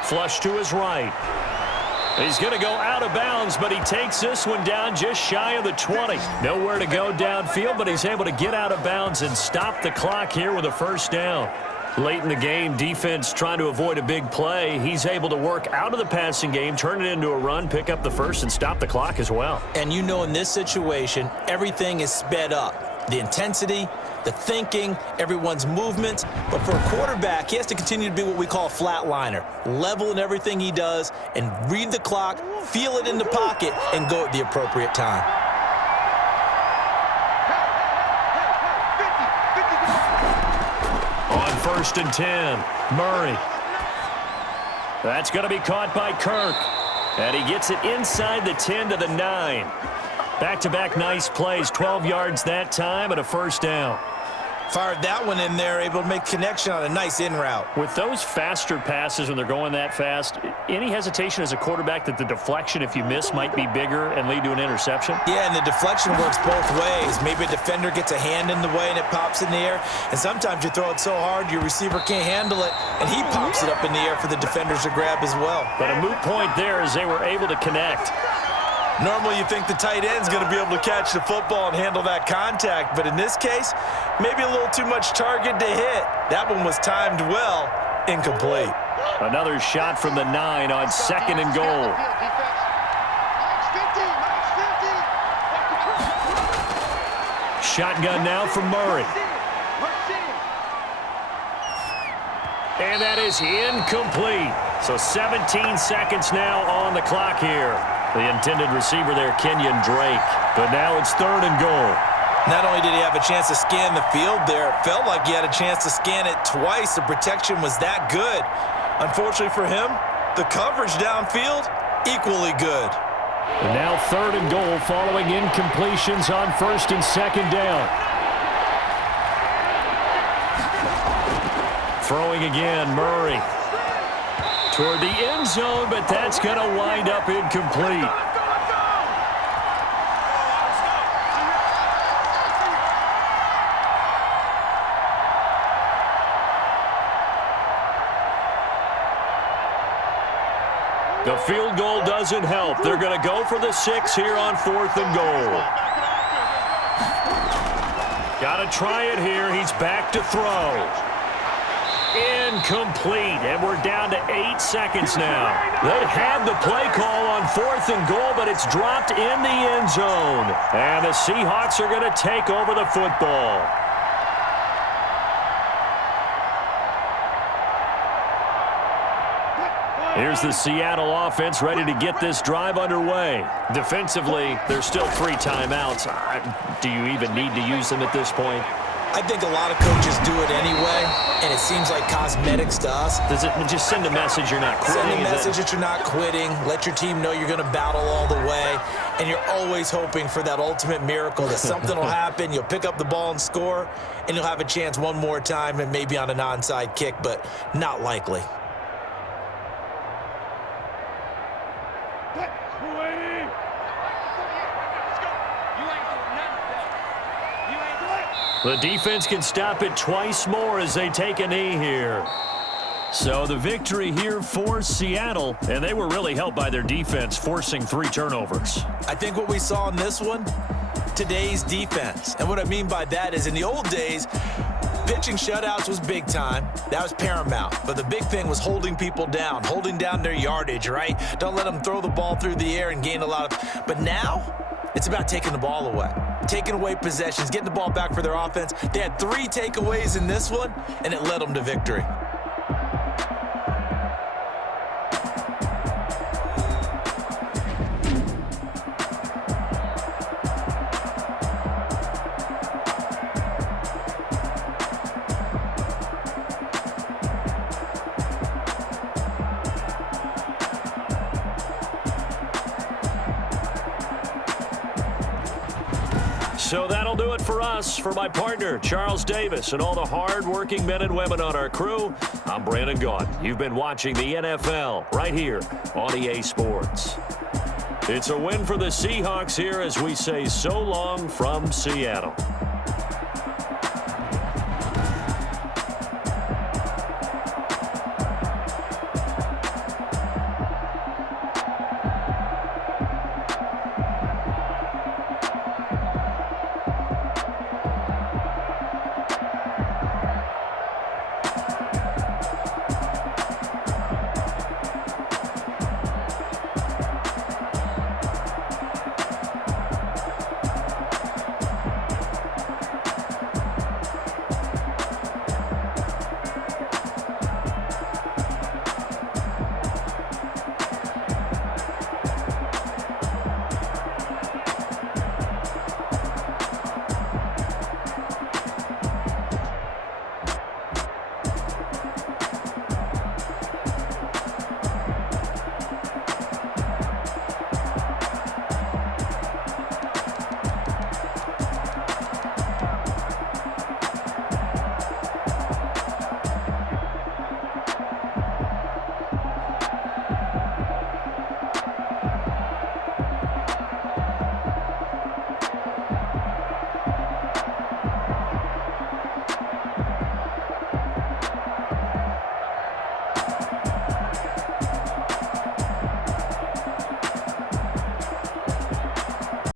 Flush to his right. He's going to go out of bounds, but he takes this one down just shy of the 20. Nowhere to go downfield, but he's able to get out of bounds and stop the clock here with a first down. Late in the game, defense trying to avoid a big play. He's able to work out of the passing game, turn it into a run, pick up the first, and stop the clock as well. And you know in this situation, everything is sped up. The intensity, the thinking, everyone's movements. But for a quarterback, he has to continue to be what we call a flatliner. Level in everything he does and read the clock, feel it in the pocket, and go at the appropriate time. On 1st and 10, Murray. That's going to be caught by Kirk. And he gets it inside the 10 to the 9. Back-to-back nice plays, 12 yards that time and a first down. Fired that one in there, able to make connection on a nice in route. With those faster passes when they're going that fast, any hesitation as a quarterback that the deflection, if you miss, might be bigger and lead to an interception? Yeah, and the deflection works both ways. Maybe a defender gets a hand in the way and it pops in the air. And sometimes you throw it so hard your receiver can't handle it, and he pops it up in the air for the defenders to grab as well. But a moot point there as they were able to connect. Normally you think the tight end's going to be able to catch the football and handle that contact, but in this case, maybe a little too much target to hit. That one was timed well, incomplete. Another shot from the 9 on 2nd and goal. Shotgun now from Murray. And that is incomplete. So 17 seconds now on the clock here. The intended receiver there, Kenyon Drake. But now it's 3rd and goal. Not only did he have a chance to scan the field there, it felt like he had a chance to scan it twice. The protection was that good. Unfortunately for him, the coverage downfield, equally good. And now 3rd and goal following incompletions on 1st and 2nd down. Throwing again, Murray. Toward the end zone, but that's going to wind up incomplete. The field goal doesn't help. They're going to go for the 6 here on 4th and goal. Got to try it here. He's back to throw. Incomplete, and we're down to 8 seconds now. They had the play call on 4th and goal, but it's dropped in the end zone. And the Seahawks are going to take over the football. Here's the Seattle offense ready to get this drive underway. Defensively, there's still 3 timeouts. Do you even need to use them at this point? I think a lot of coaches do it anyway, and it seems like cosmetics to us. Does it just send a message you're not quitting? Send a message that you're not quitting. Let your team know you're going to battle all the way, and you're always hoping for that ultimate miracle that something will happen, you'll pick up the ball and score, and you'll have a chance one more time and maybe on an onside kick, but not likely. The defense can stop it twice more as they take a knee here. So the victory here for Seattle, and they were really helped by their defense, forcing 3 turnovers. I think what we saw in this one, today's defense. And what I mean by that is in the old days, pitching shutouts was big time. That was paramount. But the big thing was holding people down, holding down their yardage, right? Don't let them throw the ball through the air and gain a lot of... But now, it's about taking the ball away. taking away possessions, getting the ball back for their offense. They had 3 takeaways in this one, and it led them to victory. So that'll do it for us. For my partner, Charles Davis, and all the hard-working men and women on our crew, I'm Brandon Gaudin. You've been watching the NFL right here on EA Sports. It's a win for the Seahawks here as we say so long from Seattle.